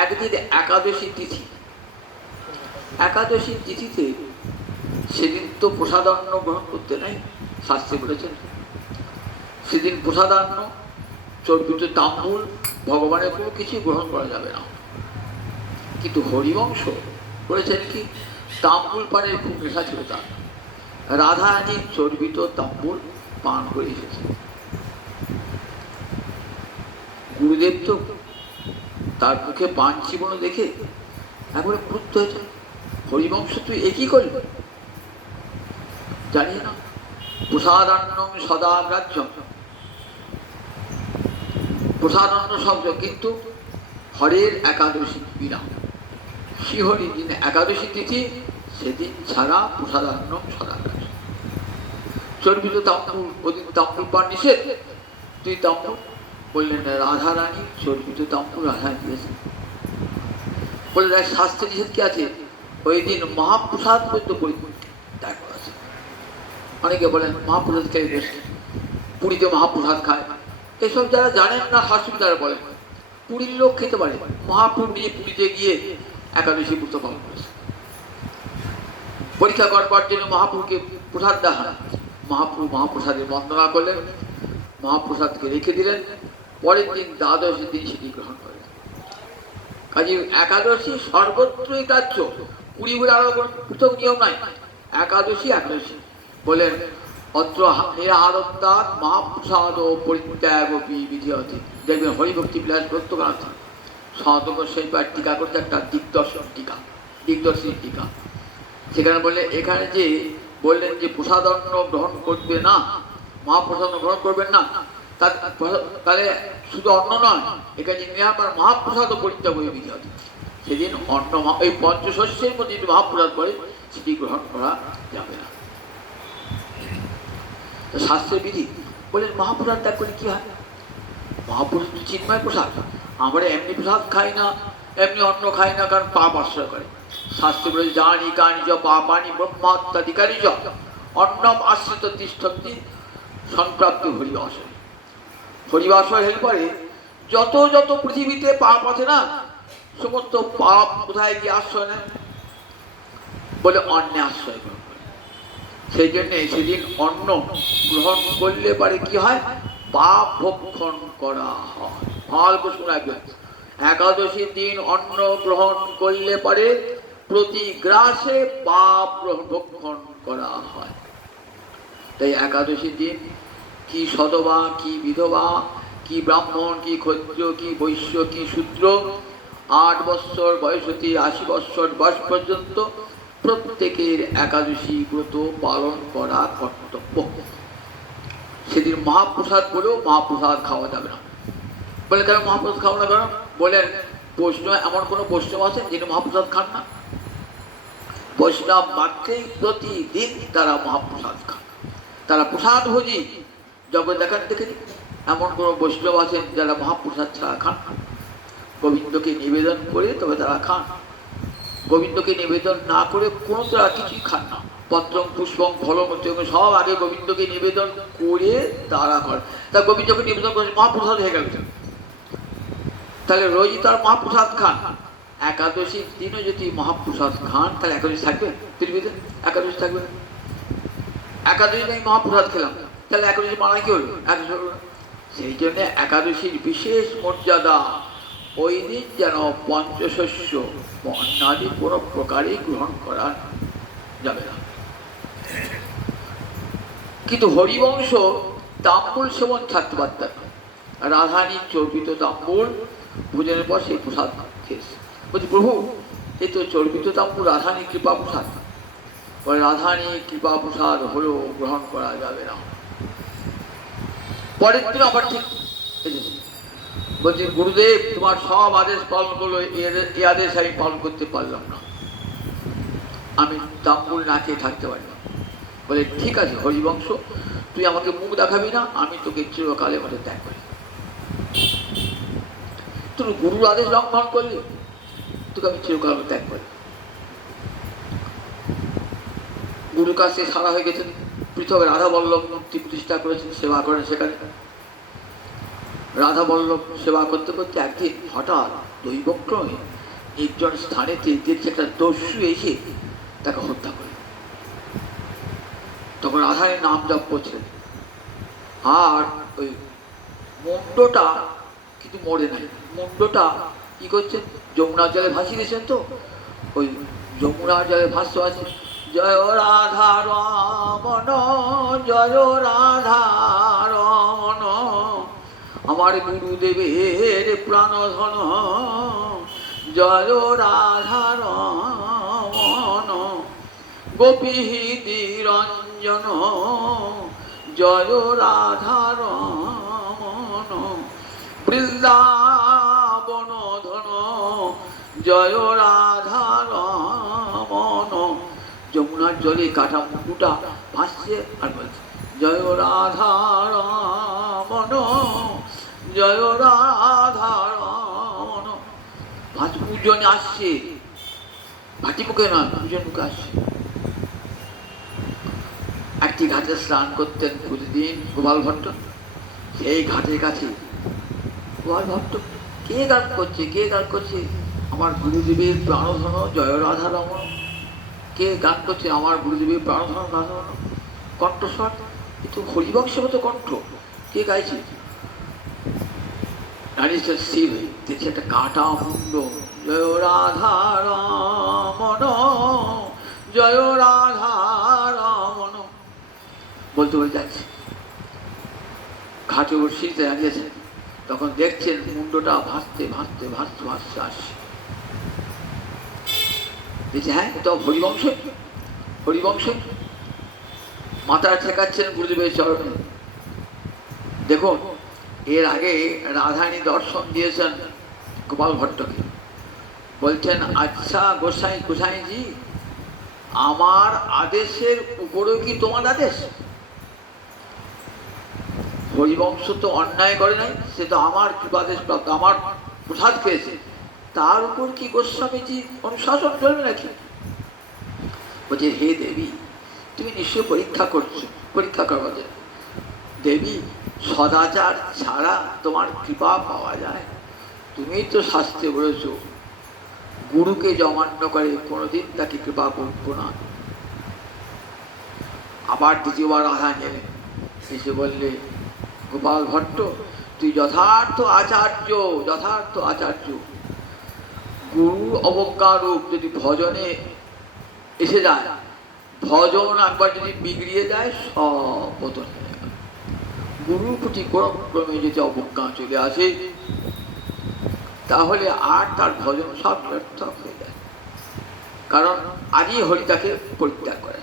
একদিন একাদশী তিথি, একাদশী তিথিতে সেদিন তো প্রসাদান্ন গ্রহণ করতে নাই, শাস্ত্রে বলেছেন। সেদিন প্রসাদান্ন, চর্বিত তাম্বুল, ভগবানের কোনো কিছু গ্রহণ করা যাবে না। কিন্তু হরিবংশ বলেছেন কি, তাম্বুল পানের খুব নেশা ছিল তার। রাধারানীর চর্বিত তাম্বুল পান করে এসেছে। গুরুদেব তো তার মুখে পান চিবনো দেখে একবারে ক্রুদ্ধ হয়েছে। হরিবংশ তুই একই করলি? জানি না, প্রসাদান্নম সদাগ্রাহ্য, প্রসাদান্ন শব্দ কিন্তু হরের একাদশী বিনা, শ্রীহরির দিন একাদশী তিথি, সেদিন ছাড়া প্রসাদান্নম সদাগ্রাহ্য। চর্বিত তাম্বুল, ওদিন তাম্বুল পান নিষেধ, তুই তাম্বুল বললেন রাধারানী চর্বিত তাম্বুল রাধা দিয়েছে। বলে দেখ শাস্ত্রে নিষেধ কি আছে, ওই দিন মহাপ্রসাদ পর্যন্ত পরিত্যাগ করা আছে। অনেকে বলেন মহাপ্রসাদ খেয়ে বেশ, পুরীতে মহাপ্রসাদ খায়, এসব যারা জানেন না শাস্ত্রী তারা বলেন পুরীর লোক খেতে পারে। মহাপ্রভু নিয়ে পুরীতে গিয়ে একাদশী ব্রত পালন করেছে। পরীক্ষা করবার জন্য মহাপ্রভুকে প্রসাদ দেওয়া হয়। মহাপ্রভু মহাপ্রসাদের বন্দনা করলেন, মহাপ্রসাদকে রেখে দিলেন। পরের দিন দ্বাদশী দিন সেটি গ্রহণ করেন। কাজে একাদশী সর্বত্রই কার্য, পুরী বলে আরো কোনো পৃথক নিয়ম নাই। একাদশী একাদশী বলেন, অত্র নিরাহারত্বাৎ মহাপ্রসাদ ও পরিত্যাগ বিধিয়তে। দেখবেন হরিভক্তি বিলাস গ্রন্থগ্রন্থ সনাতন গোস্বামী টিকা করতে একটা দিগদর্শন টিকা, দিগদর্শী টিকা। সেখানে বললে, এখানে যে বললেন যে প্রসাদান্ন গ্রহণ করবে না, মহাপ্রসাদ গ্রহণ করবেন না, তাহলে শুধু অন্ন নয়, এখানে নিরাহার মহাপ্রসাদ ও পরিত্যাগ বিধিয়তে। সেদিন অন্ন, এই পঞ্চশস্যের মধ্যে যদি মহাপ্রসাদ করে সেটি গ্রহণ করা যাবে না। শাস্ত্রের বিধি বলেন মহাপ্রসাদ ত্যাগ করে কি হয়? মহাপ্রসাদ চিন্ময় প্রসাদ, আমরা এমনি প্রসাদ খাই না, এমনি অন্ন খাই না, কারণ পাপ আশ্রয় করে। শাস্ত্রে বলে জানি কানি জ পাপানি ব্রহ্মাত্মাধিকারী জ অন্নম আশ্রিত তিষ্ঠন্তি সম্প্রাপ্তি হরিবাসয়। হরিবাসয় হলে পরে যত যত পৃথিবীতে পাপ আছে না, সমস্ত পাপ কোথায় গিয়ে আশ্রয় নেয়? বলে অন্নে আশ্রয় গ্রহণ করে। সেই জন্যে সেদিন অন্ন গ্রহণ করলে পারে কি হয়? পাপ ভক্ষণ করা হয়। ভালো করে শুনে রাখবেন, একাদশীর দিন অন্ন গ্রহণ করলে পারে প্রতি গ্রাসে পাপ ভক্ষণ করা হয়। তাই একাদশীর দিন কি সদবা, কি বিধবা, কি ব্রাহ্মণ, কি ক্ষত্রিয়, কি বৈশ্য, কি শূদ্র, 8 বৎসর বয়স হতে 80 বৎসর বয়স পর্যন্ত প্রত্যেকের একাদশী ব্রত পালন করা কর্তব্য। সেদিন মহাপ্রসাদ বলেও মহাপ্রসাদ খাওয়া যাবে না। বলে কেন মহাপ্রসাদ খাওয়া না? কেন বলেন, বৈষ্ণব এমন কোনো বৈষ্ণব আছেন যিনি মহাপ্রসাদ খান না? বৈষ্ণব মাত্রেই প্রতিদিন তারা মহাপ্রসাদ খান, তারা প্রসাদ ভোজি। জগৎ দেখান দেখেনি এমন কোনো বৈষ্ণব আছেন যারা মহাপ্রসাদ ছাড়া খান? গোবিন্দকে নিবেদন করে তবে তারা খান। গোবিন্দকে নিবেদন না করে কোনো তারা কিছুই খান না। পত্রং পুষ্পং ফলং সব আগে গোবিন্দকে নিবেদন করে তারা করে। তা গোবিন্দকে নিবেদন করে মহাপ্রসাদ হয়ে গেল। তাহলে রোজই তার মহাপ্রসাদ খান। একাদশীর দিনও যদি মহাপ্রসাদ খান তাহলে একাদশী থাকবে? পৃথিবীতে একাদশী থাকবে? একাদশী আমি মহাপ্রসাদ খেলাম, তাহলে একাদশী মানা কি হলো? একাদশী হলো। সেই জন্য একাদশীর বিশেষ মর্যাদা, ওই দিন যেন পঞ্চশস্য অন্যাদি কোনো প্রকারেই গ্রহণ করা যাবে না। কিন্তু হরিবংশ তাম্বুল সেবন ছাড়তে পারতেন না। রাধারানীর চর্বিত তাম্বুল ভোজনের পর সেই প্রসাদ খেয়েছে। বলছি প্রভু, এই তো চর্বিত তাম্বুল রাধারানীর কৃপা প্রসাদ। বলে রাধারানীর কৃপা প্রসাদ হলেও গ্রহণ করা যাবে না। পরের দিন আবার ঠিক বলছি, গুরুদেব তোমার সব আদেশ পালন করলো, এই আদেশ আমি পালন করতে পারলাম না, আমি তাম্বুল না খেয়ে থাকতে পারি না। বলে ঠিক আছে হরিবংশ, তুই আমাকে মুখ দেখাবি না, আমি তোকে চিরকালের মধ্যে ত্যাগ করি। তুই গুরুর আদেশ লঙ্ঘন করলি, তোকে আমি চিরকাল ত্যাগ করি। গুরুর কাছে সারা হয়ে গেছেন, পৃথক রাধা বল্লভ মূর্তি প্রতিষ্ঠা করেছেন, সেবা করেন সেখানে। রাধা বল্লভ সেবা করতে করতে একদিন হঠাৎ দৈবক্রমে নির্জন স্থানে দেখছে একটা দস্যু এসে তাকে হত্যা করে। তখন রাধারের নাম জপ করছে, আর ওই মুন্ডটা কিন্তু মরে নাই। মুন্ডটা কি করছেন, যমুনার জলে ভাসিয়ে দিয়েছেন। তো ওই যমুনার জলে ভাষ্য আছে, জয় রাধা রমন, জয় রাধা রমন, আমার গুরুদেবের প্রাণধন, জয় রাধা রমন, গোপী নিরঞ্জন, জয় রাধা রমন, বৃন্দাবন ধন, জয় রাধা রমন। যমুনার জলে কাটা মুকুটা ভাসছে আর বলছে, জয় রাধা রমন, জয় রাধা রমন। পূজনে আসছে, ভাটি মুখে নয়, পূজন মুখে আসছে। একটি ঘাটে স্নান করতেন প্রতিদিন গোপাল ভট্ট। সেই ঘাটের কাছে গোপাল ভট্ট কে গান করছে, কে গান করছে, আমার গুরুদেবের প্রাণধন জয় রাধা রমন। কে গান করছে, আমার গুরুদেবের প্রাণধন রাধা রমন। কণ্ঠস্বর কিন্তু হরিবংশের মতো কণ্ঠ, কে গাইছে? নারীশ্বর শিব দেখছে একটা কাটা মুন্ড, জয় রাধা রমন, জয় রাধা রমন বলতে বলে যাচ্ছে। ঘাটে বসিতে দাঁড়িয়েছেন, তখন দেখছেন মুন্ডটা ভাসতে ভাসতে ভাসতে ভাসতে আসছে। দেখছে হ্যাঁ তো হরিবংশ, হরিবংশ। মাথায় ঠেকাচ্ছেন গুরুদেবের চরণে। দেখুন, এর আগে রাধারানী দর্শন দিয়েছেন গোপাল ভট্টকে। বলছেন, আচ্ছা গোসাই গোসাইজি, আমার আদেশের উপরেও কি তোমার আদেশ? হরিবংশ তো অন্যায় করে নাই, সে তো আমার কৃপাদেশ প্রাপ্ত, আমার প্রসাদ পেয়েছে, তার উপর কি গোস্বামীজি অনুশাসন চলবে নাকি? বলছে, হে দেবী, তুমি নিশ্চয় পরীক্ষা করছো, পরীক্ষা করবো। দেবী, সদাচার ছাড়া তোমার কৃপা পাওয়া যায়? তুমি তো শাস্ত্রে বলেছ, গুরুকে জমান্য করে কোনোদিন তাকে কৃপা করবো না। আবার দ্বিতীয়বার রাধা নেবেন, এসে বললে, গোপাল ভট্ট, তুই যথার্থ আচার্য, যথার্থ আচার্য। গুরু অবজ্ঞা রূপ যদি ভজনে এসে যায়, ভজন একবার যদি বিগড়িয়ে যায়, সব পতন হয়ে গেল। গুরুর প্রতি কোনো ক্রমে যদি অবজ্ঞা চলে আসে, তাহলে আর তার ভজন সব ব্যর্থ হয়ে যায়। কারণ আগেই হরি তাকে পরিত্যাগ করে,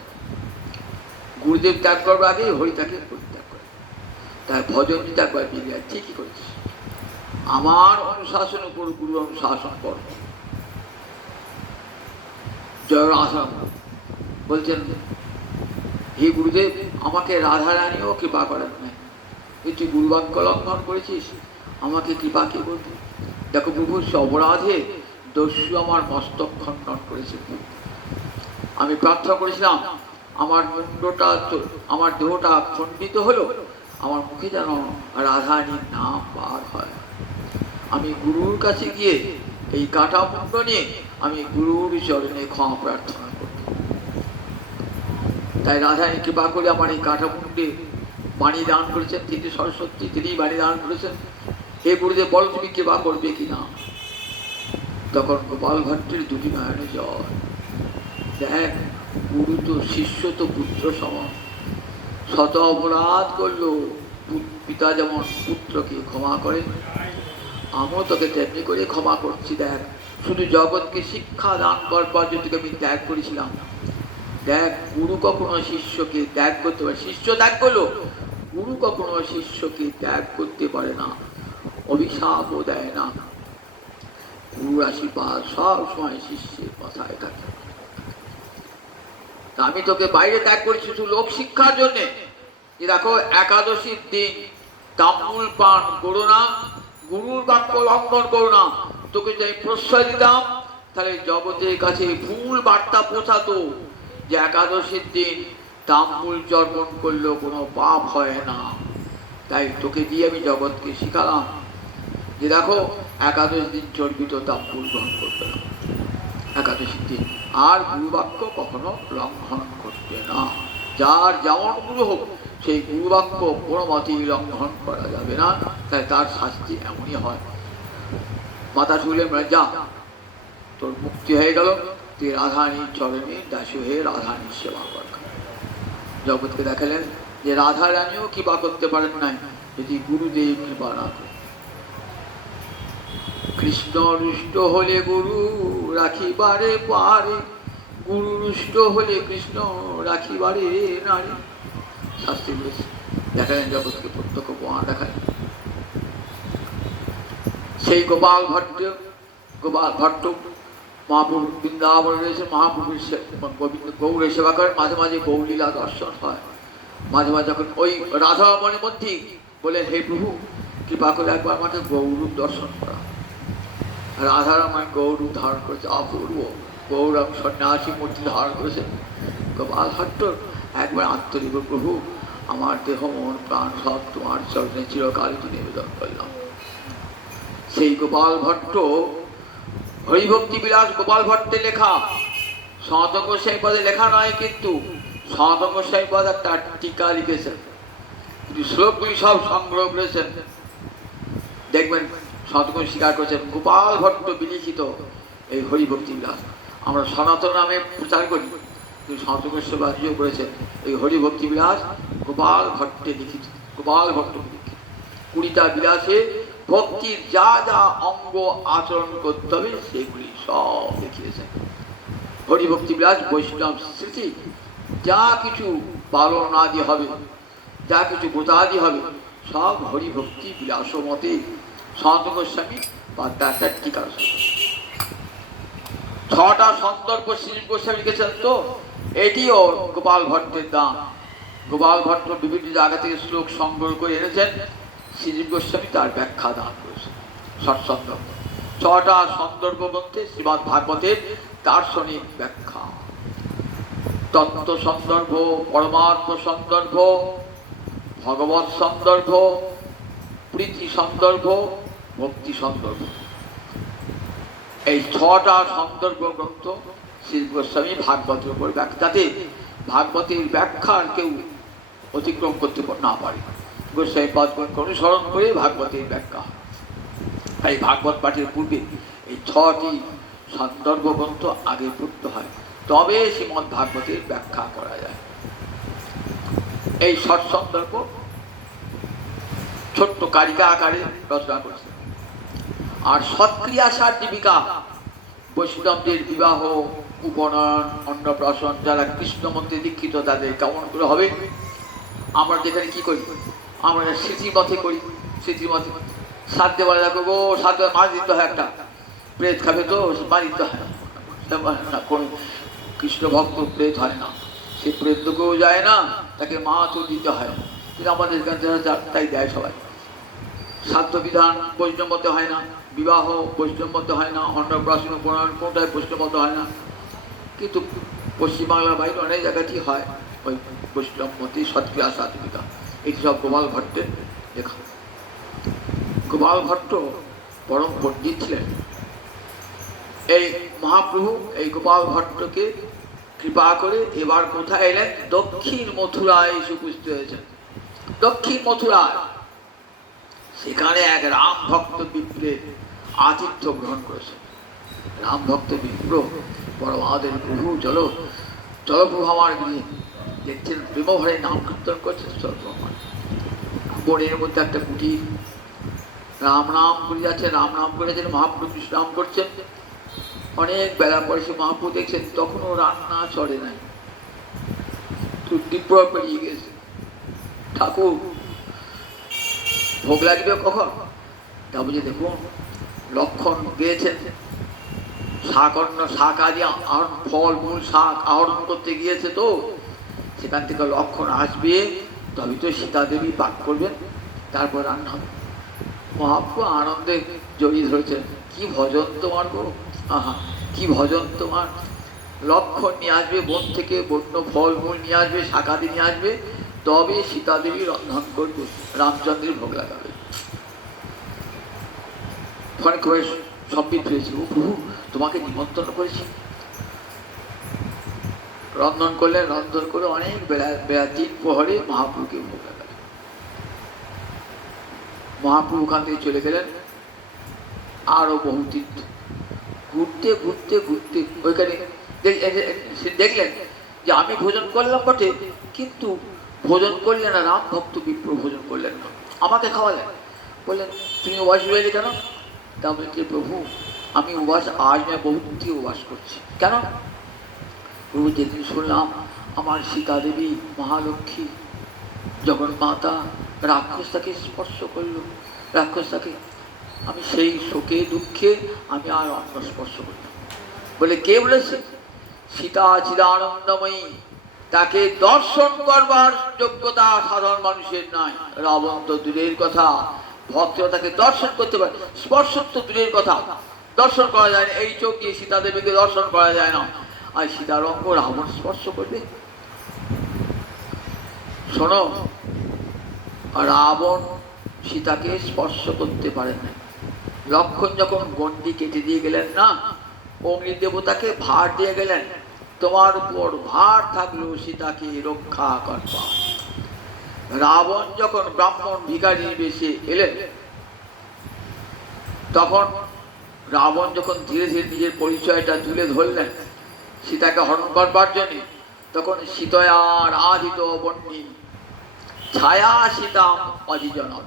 গুরুদেব ত্যাগ করবার আগেই হরি তাকে পরিত্যাগ করে। তাই ভজন যদি একবার বিগড়ে যায়, ঠিকই করেছে, আমার অনুশাসন উপর গুরু অনুশাসন করব। জয় রাধা বলছেন, হে গুরুদেব, আমাকে রাধারানীও কৃপা করেন নাই, তুই গুরুবাক্য লঙ্ঘন করেছিস, আমাকে কৃপা কে বলতে? দেখো প্রভু, সে অপরাধে দস্যু আমার মস্তক খণ্ডন করেছে। আমি প্রার্থনা করেছিলাম আমার মুন্ডটা, আমার দেহটা খণ্ডিত হলো, আমার মুখে যেন রাধারানীর নাম বার হয়। আমি গুরুর কাছে গিয়ে এই কাটা মুন্ড নিয়ে আমি গুরুর চরণে ক্ষমা প্রার্থনা করি। তাই রাধারানী কৃপা করে আমার এই কাটা মুন্ডে বাণী দান করেছেন, তিনি সরস্বতী, তিনি বাণী দান করেছেন। হে গুরুদেব, বল তুমি কৃপা করবে কিনা? তখন গোপাল ভট্টের দুটি নয়নে জল। দেখ, গুরু তো শিষ্য তো পুত্র সমান, শত অপরাধ করলো পিতা যেমন পুত্রকে ক্ষমা করেন, আমিও তোকে তেমনি করে ক্ষমা করছি। দেখ, শুধু জগৎকে শিক্ষা দান করবার জন্য আমি ত্যাগ করেছিলাম। দেখ, গুরু কখনো শিষ্যকে ত্যাগ করতে পারে, শিষ্য ত্যাগ করলো, গুরু কখনো শিষ্যকে ত্যাগ করতে পারে না, অভিশাপও দেয় না। গুরুর আশীর্বাদ সব সময় শিষ্যের মাথায় থাকে। আমি তোকে বাইরে ত্যাগ করেছি শুধু লোক শিক্ষার জন্যে। দেখো, একাদশীর দিন তাম্বুল পান করো না, গুরুর বাক্য লঙ্ঘন করো না। তোকে যদি প্রশ্রয় দিতাম, তাহলে জগতের কাছে ভুল বার্তা পৌঁছাতো যে একাদশীর দিন তাম্বুল চর্পণ করলেও কোনো পাপ হয় না। তাই তোকে দিয়ে আমি জগৎকে শিখালাম যে দেখো 11 দিন চর্বিত তাম্বুল গ্রহণ করবে না, 11 দিন, আর গুরুবাক্য কখনো লঙ্ঘন করবে না। যার যেমন গুরু হোক সেই গুরুবাক্য কোনো মতেই লঙ্ঘন করা যাবে না, তাই তার শাস্তি এমনই হয়। মাথা ছুলে যা, তোর মুক্তি হয়ে গেল, তুই রাধারানীর চরণে দাসী হয়ে রাধারানীর সেবা কর। জগৎকে দেখালেন যে রাধারানীও কৃপা করতে পারেন নাই যদি গুরুদেব কৃপা না করে। কৃষ্ণ রুষ্ট হলে গুরু রাখিবারে পারে, গুরু রুষ্ট হলে কৃষ্ণ রাখিবারে নারী। শাস্তি বলেছে, দেখালেন জগৎকে প্রত্যক্ষ প্রমাণ দেখালেন। সেই গোপাল ভট্ট মহাপ্রভু বৃন্দাবনে রয়েছে, মহাপ্রভুর গোবিন্দ গৌরের সেবা করেন, মাঝে মাঝে গৌরলীলা দর্শন হয়। মাঝে মাঝে যখন ওই রাধা মনের মধ্যেই বলেন, হে প্রভু কৃপা করে একবার আমাকে গৌরূপ দর্শন করা। রাধারামায় গৌরূপ ধারণ করেছে, অপূর্ব গৌরব সন্ন্যাসী মূর্তি ধারণ করেছে। গোপাল ভট্ট একবার আত্মনির্ভ, প্রভু আমার দেহ মন প্রাণ সব তোমার চরণে চিরকালটি নিবেদন করলাম। সেই গোপাল ভট্ট হরিভক্তি বিলাস গোপাল ভট্টের লেখা, সনাতন গোস্বামী পদে লেখা নয়, কিন্তু সনাতন গোস্বামী পদ একটা টিকা লিখেছেন, কিন্তু শ্লোকগুলি সব সংগ্রহ করেছেন। দেখবেন সনাতন স্বীকার করেছেন গোপাল ভট্ট বিলিখিত এই হরিভক্তি বিলাস। আমরা সনাতন নামে প্রচার করি, কিন্তু সনাতন গোস্বামী করেছেন এই হরিভক্তি বিলাস গোপাল ভট্টে লিখিত। গোপাল ভট্ট লিখিত 20টা বিলাসে ভক্তির যা যা অঙ্গ আচরণ করতে হবে সেগুলি সব দেখিয়েছেন। হরিভক্তি বিলাস বৈষ্ণব স্মৃতি, যা কিছু পালন আদি হবে, যা কিছু বোধাদি হবে, সব হরিভক্তি বিলাস মতে সনাতন গোস্বামী বা তার টিকার 6টা সন্দর্ভ শ্রী গোস্বামী লিখেছেন। তো এটিও গোপাল ভট্টের দান। গোপাল ভট্ট বিভিন্ন জায়গা থেকে শ্লোক সংগ্রহ করে এনেছেন, শ্রীজীব গোস্বামী তার ব্যাখ্যা দান করেছেন। সৎসন্দর্ভ 6টা সন্দর্ভ গ্রন্থে শ্রীমদ্ ভাগবতের দার্শনিক ব্যাখ্যা, তত্ত্ব সন্দর্ভ, পরমার্থ সন্দর্ভ, ভগবৎ সন্দর্ভ, প্রীতি সন্দর্ভ, ভক্তি সন্দর্ভ, এই 6টা সন্দর্ভ গ্রন্থ শ্রী গোস্বামী ভাগবতের উপর ব্যাখ্যা, যাতে ভাগবতের ব্যাখ্যার কেউ অতিক্রম করতে না পারে। গোস্বামী পদগুলোকে অনুসরণ করে ভাগবতের ব্যাখ্যা। তাই ভাগবত পাঠের পূর্বে এই 6টি সন্দর্ভ গ্রন্থ আগে পড়তে হয়, তবে শ্রীমদ্ ভাগবতের ব্যাখ্যা করা যায়। এই সৎসন্দর্ভ ছোট্ট কারিকা আকারে রচনা করেছে। আর সৎক্রিয়া সার্টিফিকা বৈষ্ণবদের বিবাহ, উপনয়ন, অন্নপ্রাশন, যারা কৃষ্ণ মন্ত্রে দীক্ষিত তাদের কেমন করে হবে, আমরা যেখানে কি করি, আমরা স্মৃতিমতে করি। স্মৃতিমতে সাধ্যে বলে রাখবো, গো সাধ্যে মাছ দিতে হয়, একটা প্রেত খাবে তো মাছ দিতে হয় না। কোন কৃষ্ণ ভক্ত প্রেত হয় না, সে প্রেতকেও যায় না, তাকে মাছও দিতে হয়। কিন্তু আমাদের এখানে তাই দেয় সবাই। সাধ্য বিধান বৈষ্ণবমতে হয় না, বিবাহ বৈষ্ণবমতে হয় না, অন্নপ্রাশন উপনয়ন কোনটাই বৈষ্ণবমতে হয় না। কিন্তু পশ্চিমবাংলার বাইরে অনেক জায়গাতেই হয় ওই বৈষ্ণব মতে সৎক্রিয়া সার্টিফিকা। এটি সব গোপাল ভট্টের লেখা। গোপাল ভট্ট পরম পণ্ডিত ছিলেন। এই মহাপ্রভু এই গোপাল ভট্টকে কৃপা করে এবার কোথায় এলেন, দক্ষিণ মথুরায় এসে উপস্থিত হয়েছেন। দক্ষিণ মথুরায় সেখানে এক রাম ভক্ত বিপ্রের আতিথ্য গ্রহণ করেছেন। রাম ভক্ত বিপ্র বড় আমাদের প্রভু, চলো চলো প্রভু আমার গৃহে। দেখছেন প্রেমভরে নাম কীর্তন করছেন। চলো আমার বনের মধ্যে একটা কুটির, রাম নাম করে যাচ্ছে, রাম নাম করে যাচ্ছেন, মহাপ্রভু কৃষ্ণ নাম করছেন। অনেক বেলা পরে সে মহাপ্রভু দেখছেন তখনও রান্না চলে নাই, তো তীব্র পেরিয়ে গেছে। ঠাকুর ভোগ লাগবে কখন? তা বুঝে দেখুন লক্ষণ গিয়েছেন শাকন্য শাক আদি ফল মূল শাক আহরণ করতে গিয়েছে, তো সেখান থেকে লক্ষণ আসবে, তবে তো সীতা দেবী পাক করবেন, তারপর রান্না হবে। মহাপ্রভু আনন্দে জড়িয়ে ধরেছেন, কি ভজন তোমার গো, আহা কি ভজন তোমার। লক্ষণ নিয়ে আসবে বন থেকে, বন্য ফল মূল নিয়ে আসবে, শাকাদি নিয়ে আসবে, তবে সীতা দেবী রন্ধন করবে, রামচন্দ্রের ভোগ লাগাবে। ফলে করে সম্বিত হয়েছে, ও প্রভু তোমাকে নিমন্ত্রণ করেছি। রন্ধন করলেন, রন্ধন করে অনেক বেলা 3 প্রহরে মহাপ্রভুকে ভোগ লাগালেন। মহাপ্রভু ওখান থেকে চলে গেলেন আরো বহু তীর্থ। ঘুরতে ঘুরতে ঘুরতে ওইখানে দেখলেন যে আমি ভোজন করলাম বটে, কিন্তু ভোজন করলেন না, রাম ভক্ত বিপ্র ভোজন করলেন না, আমাকে খাওয়ালেন। বললেন তুমি উপাস রয়েলে কেন? তা বলছে প্রভু আমি উপাস আজ নয় বহু থেকে উপাস করছি। কেন? প্রভু যেদিন শুনলাম আমার সীতা দেবী মহালক্ষ্মী জগন্মাতা রাক্ষসটাকে স্পর্শ করলো, রাক্ষসটাকে, আমি সেই শোকে দুঃখে আমি আর অন্ন স্পর্শ করলাম। বলে কে বলেছে? সীতা চিদানন্দময়ী, তাকে দর্শন করবার যোগ্যতা সাধারণ মানুষের নাই। রাবণ তো দূরের কথা, ভক্তরা তাকে দর্শন করতে পারে, স্পর্শ তো দূরের কথা, দর্শন করা যায় না। এই চোখ দিয়ে সীতা দেবীকে দর্শন করা যায় না, আর সীতার অঙ্গ রাবণ স্পর্শ করবে? শোনো, রাবণ সীতাকে স্পর্শ করতে পারে না। লক্ষণ যখন গণ্ডি কেটে দিয়ে গেলেন না, অগ্নি দেবতাকে ভার দিয়ে গেলেন, তোমার উপর ভার থাকলো সীতাকে রক্ষা করবা। রাবণ যখন ব্রাহ্মণ ভিখারি বেশে এলেন, তখন রাবণ যখন ধীরে ধীরে নিজের পরিচয়টা তুলে ধরলেন সীতাকে হরণ করবার জন্য, তখন সীতয়ার আধিত বন্যী ছায়া সীতাম অজিজনম।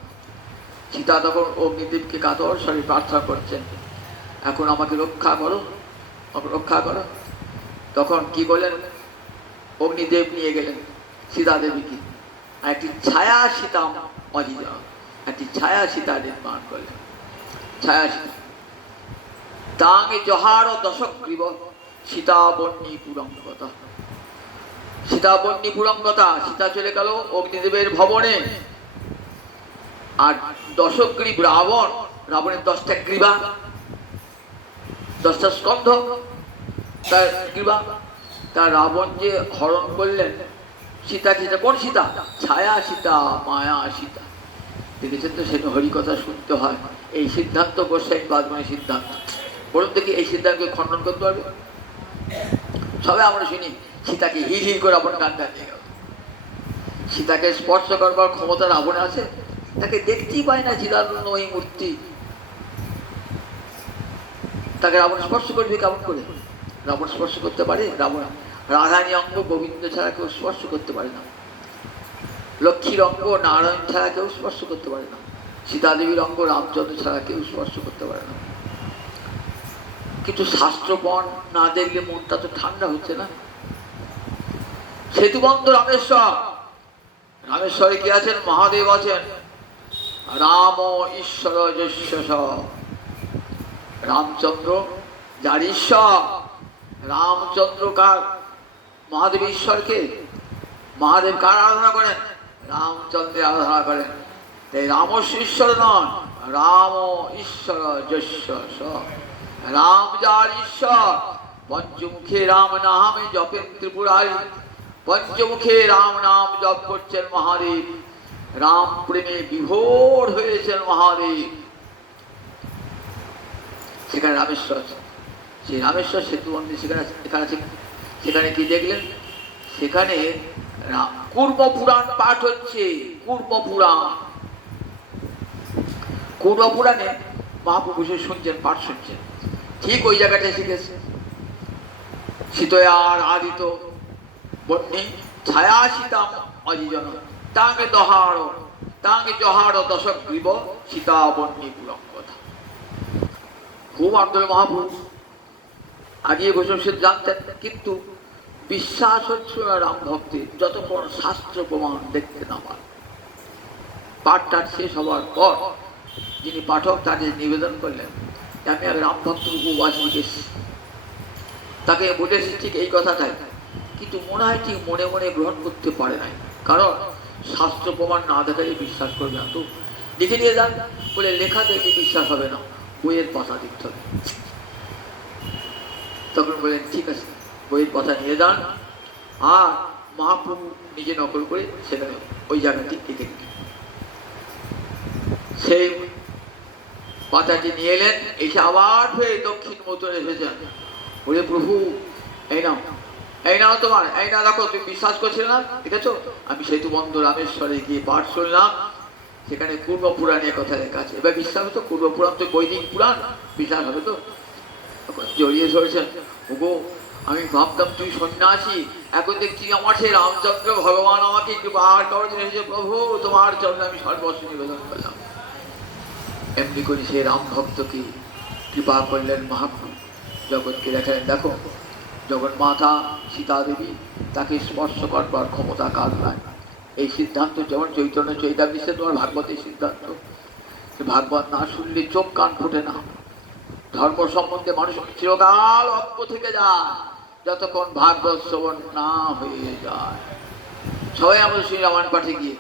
সীতা তখন অগ্নিদেবকে কাতর স্বরে প্রার্থনা করছেন, এখন আমাকে রক্ষা করো, আমাকে রক্ষা করো। তখন কি করলেন? অগ্নিদেব নিয়ে গেলেন সীতা দেবীকে, একটি ছায়া সীতাম অজিজনম, একটি ছায়া সীতা নির্মাণ করলেন। ছায়া সীতা তাঙ্গে জহার দশগ্রীব সীতা বন্যী পুরঙ্গতা। সীতা বন্যী পুরঙ্গতা, সীতা চলে গেল অগ্নিদেবের ভবনে। আর দশগ্রীব রাবণ, রাবণের 10টা গ্রীবা, 10টা স্কন্ধ তার গ্রীবা, তার রাবণ যে হরণ করলেন সীতাকে। সেটা কোন সীতা? ছায়া সীতা, মায়া সীতা। দেখেছেন তো, সেটা হরিকথা শুনতে হয়। এই সিদ্ধান্ত গোস্বামী বাদমানের সিদ্ধান্ত। বলুন দেখি, এই সিদ্ধান্তকে খণ্ডন করতে পারবে? সবে আমরা শুনি সীতাকে হিল হিল করে রাবণ কান্না নিয়ে গেল। সীতাকে স্পর্শ করবার ক্ষমতা রাবণে আছে? তাকে দেখতেই পায় না চিদানন্দময়ী মূর্তি, তাকে রাবণ স্পর্শ করবে কেমন করে? রাবণ স্পর্শ করতে পারে? রাবণ রাধানী অঙ্গ গোবিন্দ ছাড়া কেউ স্পর্শ করতে পারে না, লক্ষ্মীর অঙ্গ নারায়ণ ছাড়া কেউ স্পর্শ করতে পারে না, সীতাদেবীর অঙ্গ রামচন্দ্র ছাড়া কেউ স্পর্শ করতে পারে না। কিন্তু শাস্ত্রপণ না দেখলে মনটা তো ঠান্ডা হচ্ছে না। সেতুবন্ধ রামেশ্বর, রামেশ্বরে কি আছেন? মহাদেব আছেন। রাম ঈশ্বর যশ, রামচন্দ্র যার ঈশ্বর। রামচন্দ্র কার? মহাদেব ঈশ্বরকে। মহাদেব কার আরাধনা করেন? রামচন্দ্রের আরাধনা করেন। তাই রামস্য ঈশ্বর নন, রাম ঈশ্বর যশ। রাম যার ঈশ্বর, পঞ্চমুখে রাম নামে জপেন ত্রিপুরারি, পঞ্চমুখে রাম নাম জপ করছেন মহাদেব। রাম প্রেমে বিভোর হয়েছেন মহাদেব। সেখানে রামেশ্বর, সেই রামেশ্বর সেতু মন্দির সেখানে আছে। সেখানে কি দেখলেন? সেখানে কূর্ম পুরাণ পাঠ হচ্ছে। কূর্ম পুরাণ, কূর্ম পুরাণে মহাপ্রভু শুনছেন, পাঠ শুনছেন। ঠিক ওই জায়গাটা শিখেছে। সীতয়ার আদিত বন্যী ছায়া সীতাম অজিজন, তাঙ্গে দহার, তাঙ্গে জহার দশগ্রীব সীতা বন্যী পুরঙ্গতা। খুব আন্দোলন মহাপ্রভু আগে গোস্বামী সে জানতেন, কিন্তু বিশ্বাস হচ্ছে না রাম ভক্তের, যতক্ষণ শাস্ত্র প্রমাণ দেখতে না পান। পাঠ টাঠ শেষ হওয়ার পর যিনি পাঠক তাকে নিবেদন করলেন, আমি এক রাম ভক্ত উপবাস লিখেছি, তাকে বলেছি ঠিক এই কথাটাই, কিন্তু মনে হয় ঠিক মনে মনে গ্রহণ করতে পারে নাই, কারণ শাস্ত্র প্রমাণ না দেখালে বিশ্বাস করবে না। তো লিখে নিয়ে যান। বলে লেখা দেখে বিশ্বাস হবে না, বইয়ের কথা দেখতে হবে। তখন বললেন ঠিক আছে, বইয়ের কথা নিয়ে যান। আর মহাপ্রভু নিজে নকল করে সেখানে ওই জায়গাটি লিখে দিলেন। সেই পাতাটি নিয়ে এলেন, এসে আবার ফের দক্ষিণ উত্তরে এসেছেন। বলে প্রভু এই নাও, এই নাও তোমার, এই না দেখো, তুমি বিশ্বাস করছিলে না, দেখেছো আমি সেতু বন্ধ রামেশ্বরে গিয়ে পাঠ শুনলাম, সেখানে পূর্ব পুরাণের কথা লেখা আছে। এবার বিশ্বাস হতো, পূর্ব পুরাণ তো বৈদিক পুরাণ, বিশ্বাস হবে তো? জড়িয়ে ধরেছেন, ওগো আমি ভাবতাম তুই সন্ন্যাসী, এখন দেখছি আমার সেই রামচন্দ্র ভগবান আমাকে কৃপার করার জন্য এসেছে, প্রভু তোমার চরণে আমি সর্বস্ব নিবেদন করলাম। এমনি করে সে রাম ভক্তকে কৃপা করলেন মহাপ্রভু, জগৎকে দেখালেন দেখো জগন্মাতা সীতা দেবী, তাকে স্পর্শ করবার ক্ষমতা কার নাই। এই সিদ্ধান্ত যেমন চৈতন্য চৈতামৃতে তোমার ভাগবতের সিদ্ধান্ত, ভাগবত না শুনলে চোখ কান ফোটে না। ধর্ম সম্বন্ধে মানুষ চিরকাল অজ্ঞ থেকে যায় যতক্ষণ ভাগবত শ্রবণ না হয়ে যায়। সবাই আমাদের শ্রী রামায়ণ পাঠে গিয়ে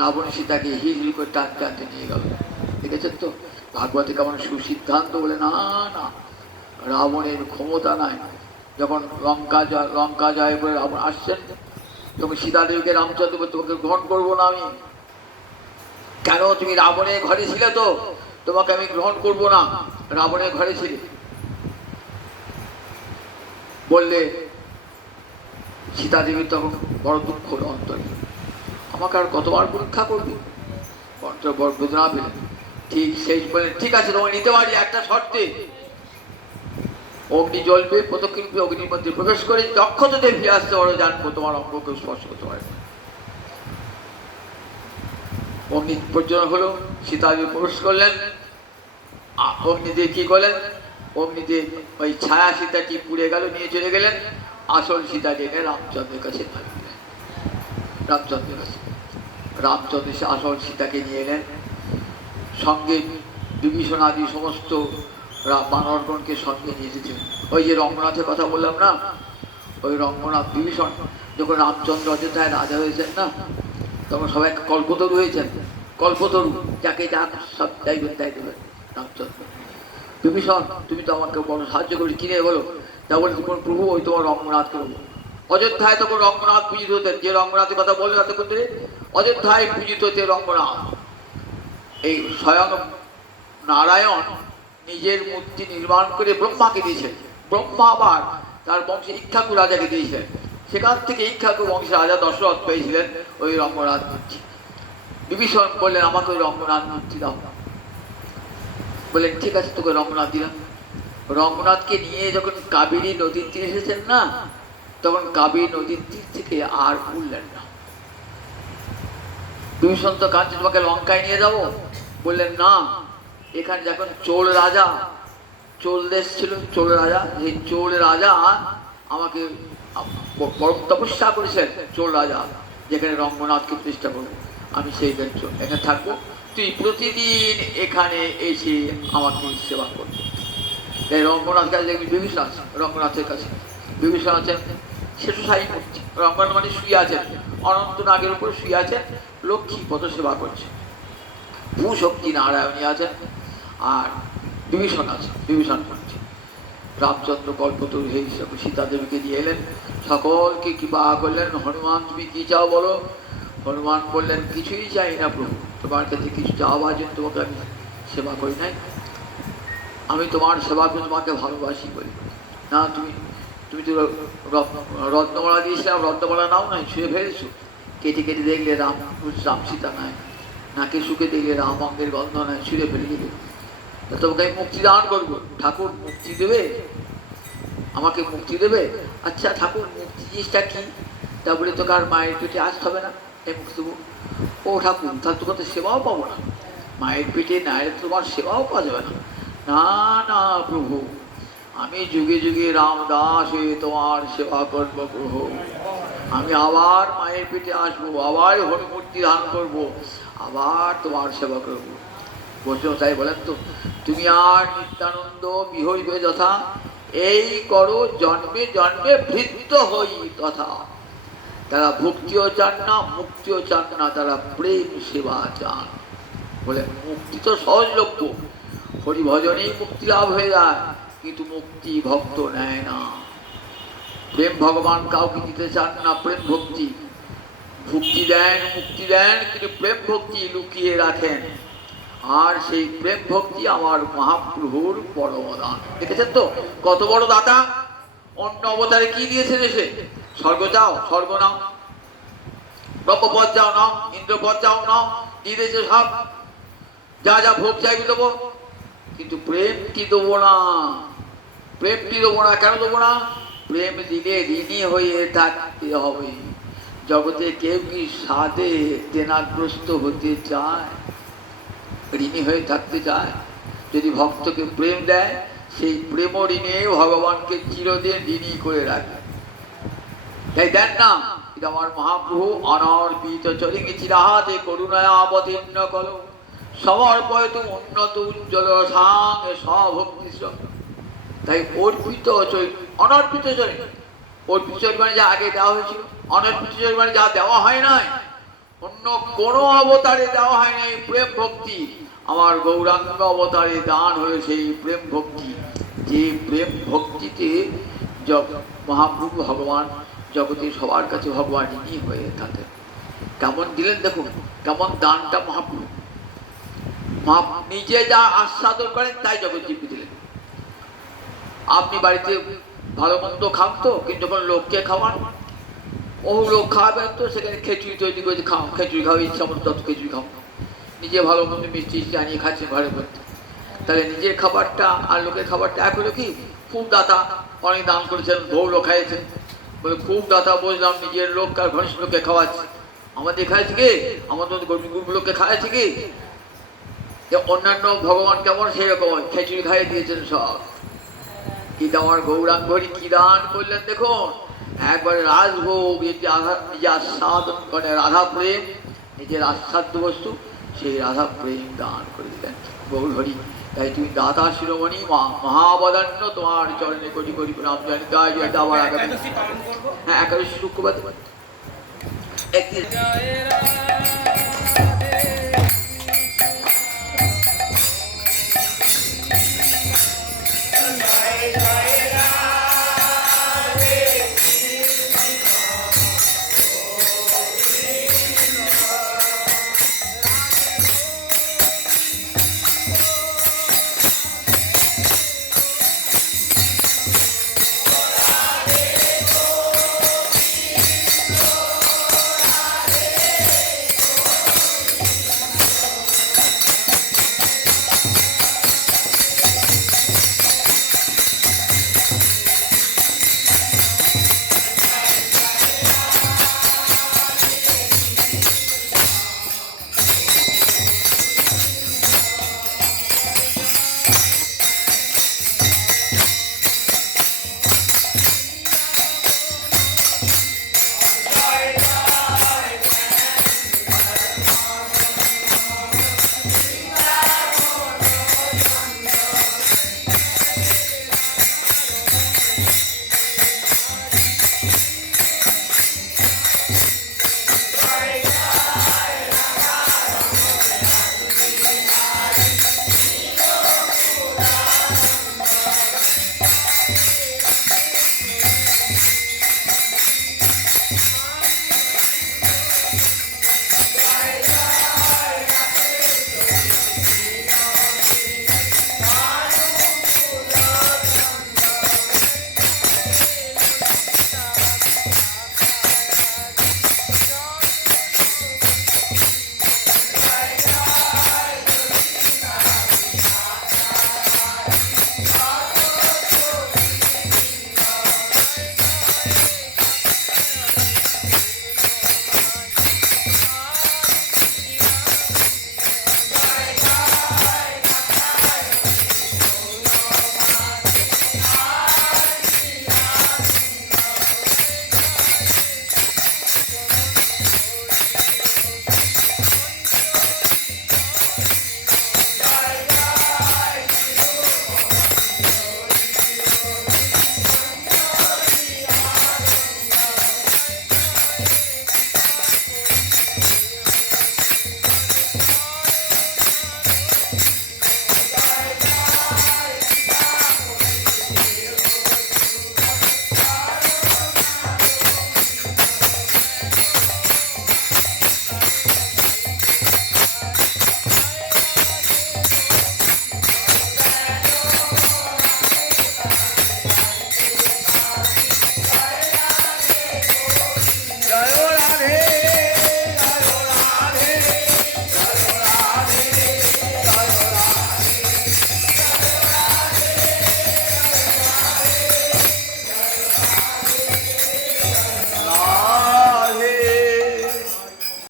রাবণ সীতাকে হিল হিল করে টানতে টানতে নিয়ে গেল, দেখেছেন তো? ভাগবতে কেমন সুসিদ্ধান্ত বলে, না না রাবণের ক্ষমতা নাই। যখন লঙ্কা জয় করে রাবণ আসছেন, তখন সীতাদেবীকে রামচন্দ্র তোমাকে গ্রহণ করবো না আমি। কেন? তুমি রাবণের ঘরে ছিলে তো, তোমাকে আমি গ্রহণ করব না, রাবণের ঘরে ছিলে। বললে সীতাদেবী তখন বড় দুঃখ হলো অন্তরে, আমাকে আর কতবার পরীক্ষা করবি, অন্তর বড় বেদনা পেলেন। ঠিক সেই বললেন ঠিক আছে তোমাকে নিতে পারি, একটা শর্তে, অগ্নি জ্বলবে, প্রত্যক্ষ রূপে অগ্নির মধ্যে প্রবেশ করে দক্ষতা দিয়ে ফিরে আসতে পারো, জানবো তোমার অঙ্গকে স্পর্শ করতে পারে। অগ্নি পর্যন্ত হলো, সীতাদেবী প্রবেশ করলেন, অগ্নিদেব কি করলেন, অগ্নিদেব ওই ছায়া সীতাটি পুড়ে গেল, নিয়ে চলে গেলেন, আসল সীতা জেনে রামচন্দ্রের কাছে পাঠিয়ে, রামচন্দ্রের কাছে। রামচন্দ্র সে আসল সীতাকে নিয়ে এলেন, সঙ্গে বিভীষণ আদি সমস্ত বানরগণকে সঙ্গে নিয়ে এসেছেন। ওই যে রঙ্গনাথের কথা বললাম না, ওই রঙ্গনাথ বিভীষণ যখন রামচন্দ্র অযোধ্যায় রাজা হয়েছেন না, তখন সবাই কল্পতরু হয়েছেন, কল্পতরু, যাকে যা সব চাইবেন তাই দেবেন রামচন্দ্র। বিভীষণ তুমি তো আমাকে বড় সাহায্য করি, কিনে বলো, তা বলে তোমার প্রভু ওই তোমার রঙ্গনাথ করবো। অযোধ্যায় তখন রঙ্গনাথ পূজিত হতেন, যে রঙ্গনাথের কথা বললেন এতক্ষণ ধরে, অযোধ্যায় পূজিত হতে রঙ্গনাথ। এই স্বয়ং নারায়ণ নিজের মূর্তি নির্মাণ করে ব্রহ্মাকে দিয়েছেন, ব্রহ্মা আবার তার বংশে ইক্ষাকু রাজাকে দিয়েছেন, সেখান থেকে ইক্ষাকু বংশের রাজা দশরথ পেয়েছিলেন ওই রঙ্গনাথ মূর্তি। বিভীষণ বললেন আমাকে ওই রঙ্গনাথ মূর্তি দাও, বললেন ঠিক আছে তোকে রঙ্গনাথ দিলাম। রঙ্গনাথকে নিয়ে যখন কাবেরী নদীর তীরে এসেছেন না, তখন কাবেরী নদীর তীর থেকে আর উঠলেন না। বিভীষণ তো কাঁদছে, তোমাকে লঙ্কায় নিয়ে যাবো, বললেন না, এখানে যখন চোল রাজা, চোল দেশ ছিল, চোল রাজা, এই চোল রাজা আমাকে বড় তপস্যা করেছেন, চোল রাজা যেখানে রঙ্গনাথকে প্রতিষ্ঠা করবো, আমি সেই এখানে থাকবো, তুই প্রতিদিন এখানে এসে আমাকে সেবা করবি। তাই রঙ্গনাথ কাছে দেখবি বিভীষণ আছে, রঙ্গনাথের কাছে বিভীষণ আছেন, শেষশাহী মূর্তি, রঙ্গনাথ মানে শুয়ে আছেন, অনন্ত নাগের উপরে শুয়ে আছেন, লক্ষ্মী পদ সেবা করছে, ভূশক্তি নারায়ণী আছেন, আর বিভীষণ আছে, বিভীষণ করছে। রামচন্দ্র কল্পতরু হে সীতা দেবীকে দিয়ে এলেন, সকলকে কৃপা করলেন। হনুমান তুমি কি চাও বলো? হনুমান বললেন কিছুই চাই না প্রভু, তোমার কাছে কিছু চাওয়ার জন্য তোমাকে আমি সেবা করি নাই, আমি তোমার সেবা করে তোমাকে ভালোবাসি বলি। না তুমি তুমি তো রত্নমালা দিয়েছিলাম, রত্নমালা নাও নাই, ছুঁয়ে ফেলেছো, কেটে কেটে দেখলে রাম সীতা নাই, নাকে শুকে দেখলে রাম অঙ্গের গন্ধ নাই, ছুঁড়ে ফেলে দিলে, তোমাকে আমি মুক্তি দান করবো। ঠাকুর মুক্তি দেবে, আমাকে মুক্তি দেবে? আচ্ছা ঠাকুর মুক্তি জিনিসটা কি? তা বলে তোকে আর মায়ের পেটে আসতে হবে না, এই মুক্তি দেবো। ও ঠাকুর তাহলে তোকে তো সেবাও পাবো না, মায়ের পেটে নায়ের তোমার সেবাও পাওয়া যাবে না। না না প্রভু, আমি যুগে যুগে রামদাস হয়ে তোমার সেবা করবো প্রভু, আমি আবার মায়ের পেটে আসবো, আবার হরিমূর্তি ধারণ করবো, আবার তোমার সেবা করবো। বসে তাই বলেন তো, তুমি আর নিত্যানন্দ বিহইবে যথা, এই করো জন্মে জন্মে ভৃত্য হই তথা। তারা ভক্তিও চান না, মুক্তিও চান না, তারা প্রেম সেবা চান। বলে মুক্তি তো সহজলভ্য, হরিভজনেই মুক্তি লাভ হয়ে যায়, কিন্তু মুক্তি ভক্ত নেয় না। প্রেম ভগবান কাউকে দিতে চান না, প্রেম ভক্তি ভক্তি দেন, মুক্তি দেন, কিন্তু প্রেম ভক্তি লুকিয়ে রাখেন। আর সেই প্রেম ভক্তি আমার মহাপ্রভুর পরম দান। দেখেছেন তো কত বড় দাতা। অন্য অবতারে কি দিয়েছেন এসে? স্বর্গ চাও, স্বর্গ নাও, ব্রহ্মপদ যাও নাও, ইন্দ্রপদ যাও নাও, দিয়ে দিয়েছে সব, যা যা ভোগ চাইবে দেবো, কিন্তু প্রেমটি দেবো না। প্রেমটি দেবো না। কেন দেবো না? প্রেম দিলে ঋণী হয়ে থাকতে হবে। জগতে কেউ কি সাধে দেনাগ্রস্ত হতে চায়? ঋণী হয়ে থাকতে চায়? যদি ভক্তকে প্রেম দেয়, সেই প্রেম ঋণে ভগবানকে চিরদিন ঋণী করে রাখে। তাই দেন না, এটা আমার মহাপ্রভু অনর্পিত চলে গেছি রাহাতে করুণায় অবতীর্ণ করো সমর্পয় তুমি উন্নত উজ্জ্বল সাঙ্গে স্বভক্তি। তাই অর্পিত চরিত্র, অনর্পিত চরিত্র। অর্পিত চরিত্র মানে যা আগে দেওয়া হয়েছিল, অনর্পিত চরিত্র মানে যা দেওয়া হয় নাই, অন্য কোনো অবতারে দেওয়া হয় নাই প্রেম ভক্তি। আমার গৌরাঙ্গ অবতারে দান হয়ে সেই প্রেম ভক্তি, যে প্রেম ভক্তিতে মহাপ্রভু ভগবান জগতে সবার কাছে ভগবান ঋণী হয়ে থাকে। কেমন দিলেন দেখুন, কেমন দানটা মহাপ্রভু। নিজে যা আস্বাদন করেন তাই জগৎ জীবকে দিলেন। আপনি বাড়িতে ভালো মন্দ খান তো, কিন্তু যখন লোককে খাওয়ান, বহু লোক খাওয়াবেন তো সেখানে খিচুড়ি তৈরি করে খাও, খিচুড়ি খাও, ইচ্ছা মতো তত খিচুড়ি খাও। নিজে ভালো মন্দ মিষ্টি আনিয়ে খাচ্ছেন ঘরে মধ্যে, তাহলে নিজের খাবারটা আর লোকের খাবারটা এক হলো কি? খুব দাতা, অনেক দান করেছেন, বহু লোক খাইয়েছেন বলে খুব দাতা বুঝলাম, নিজের লোক আর ঘনিষ্ঠ লোককে খাওয়াচ্ছে। আমাদের খাইছে কি? আমাদের গরিব লোককে খাওয়াচ্ছে কি? অন্যান্য ভগবান কেমন সেই রকম খিচুড়ি খাইয়ে দিয়েছেন সব। কিন্তু আমার গৌরাঙ্গ হরি কি দান করলেন দেখুন। একবারে রাজভোগ, নিজে আস্বাদন করে রাধা প্রেম, নিজের আস্বাদ্য বস্তু সেই রাধা প্রেম দান করে দিলেন গৌর হরি। তাই তুমি দাতা শিরোমণি মহাবদান্য, তোমার চরণে কোটি কোটি প্রণাম জানি। তাই আবার আগামী হ্যাঁ একাদশী শুক্রবার একদিন Bye.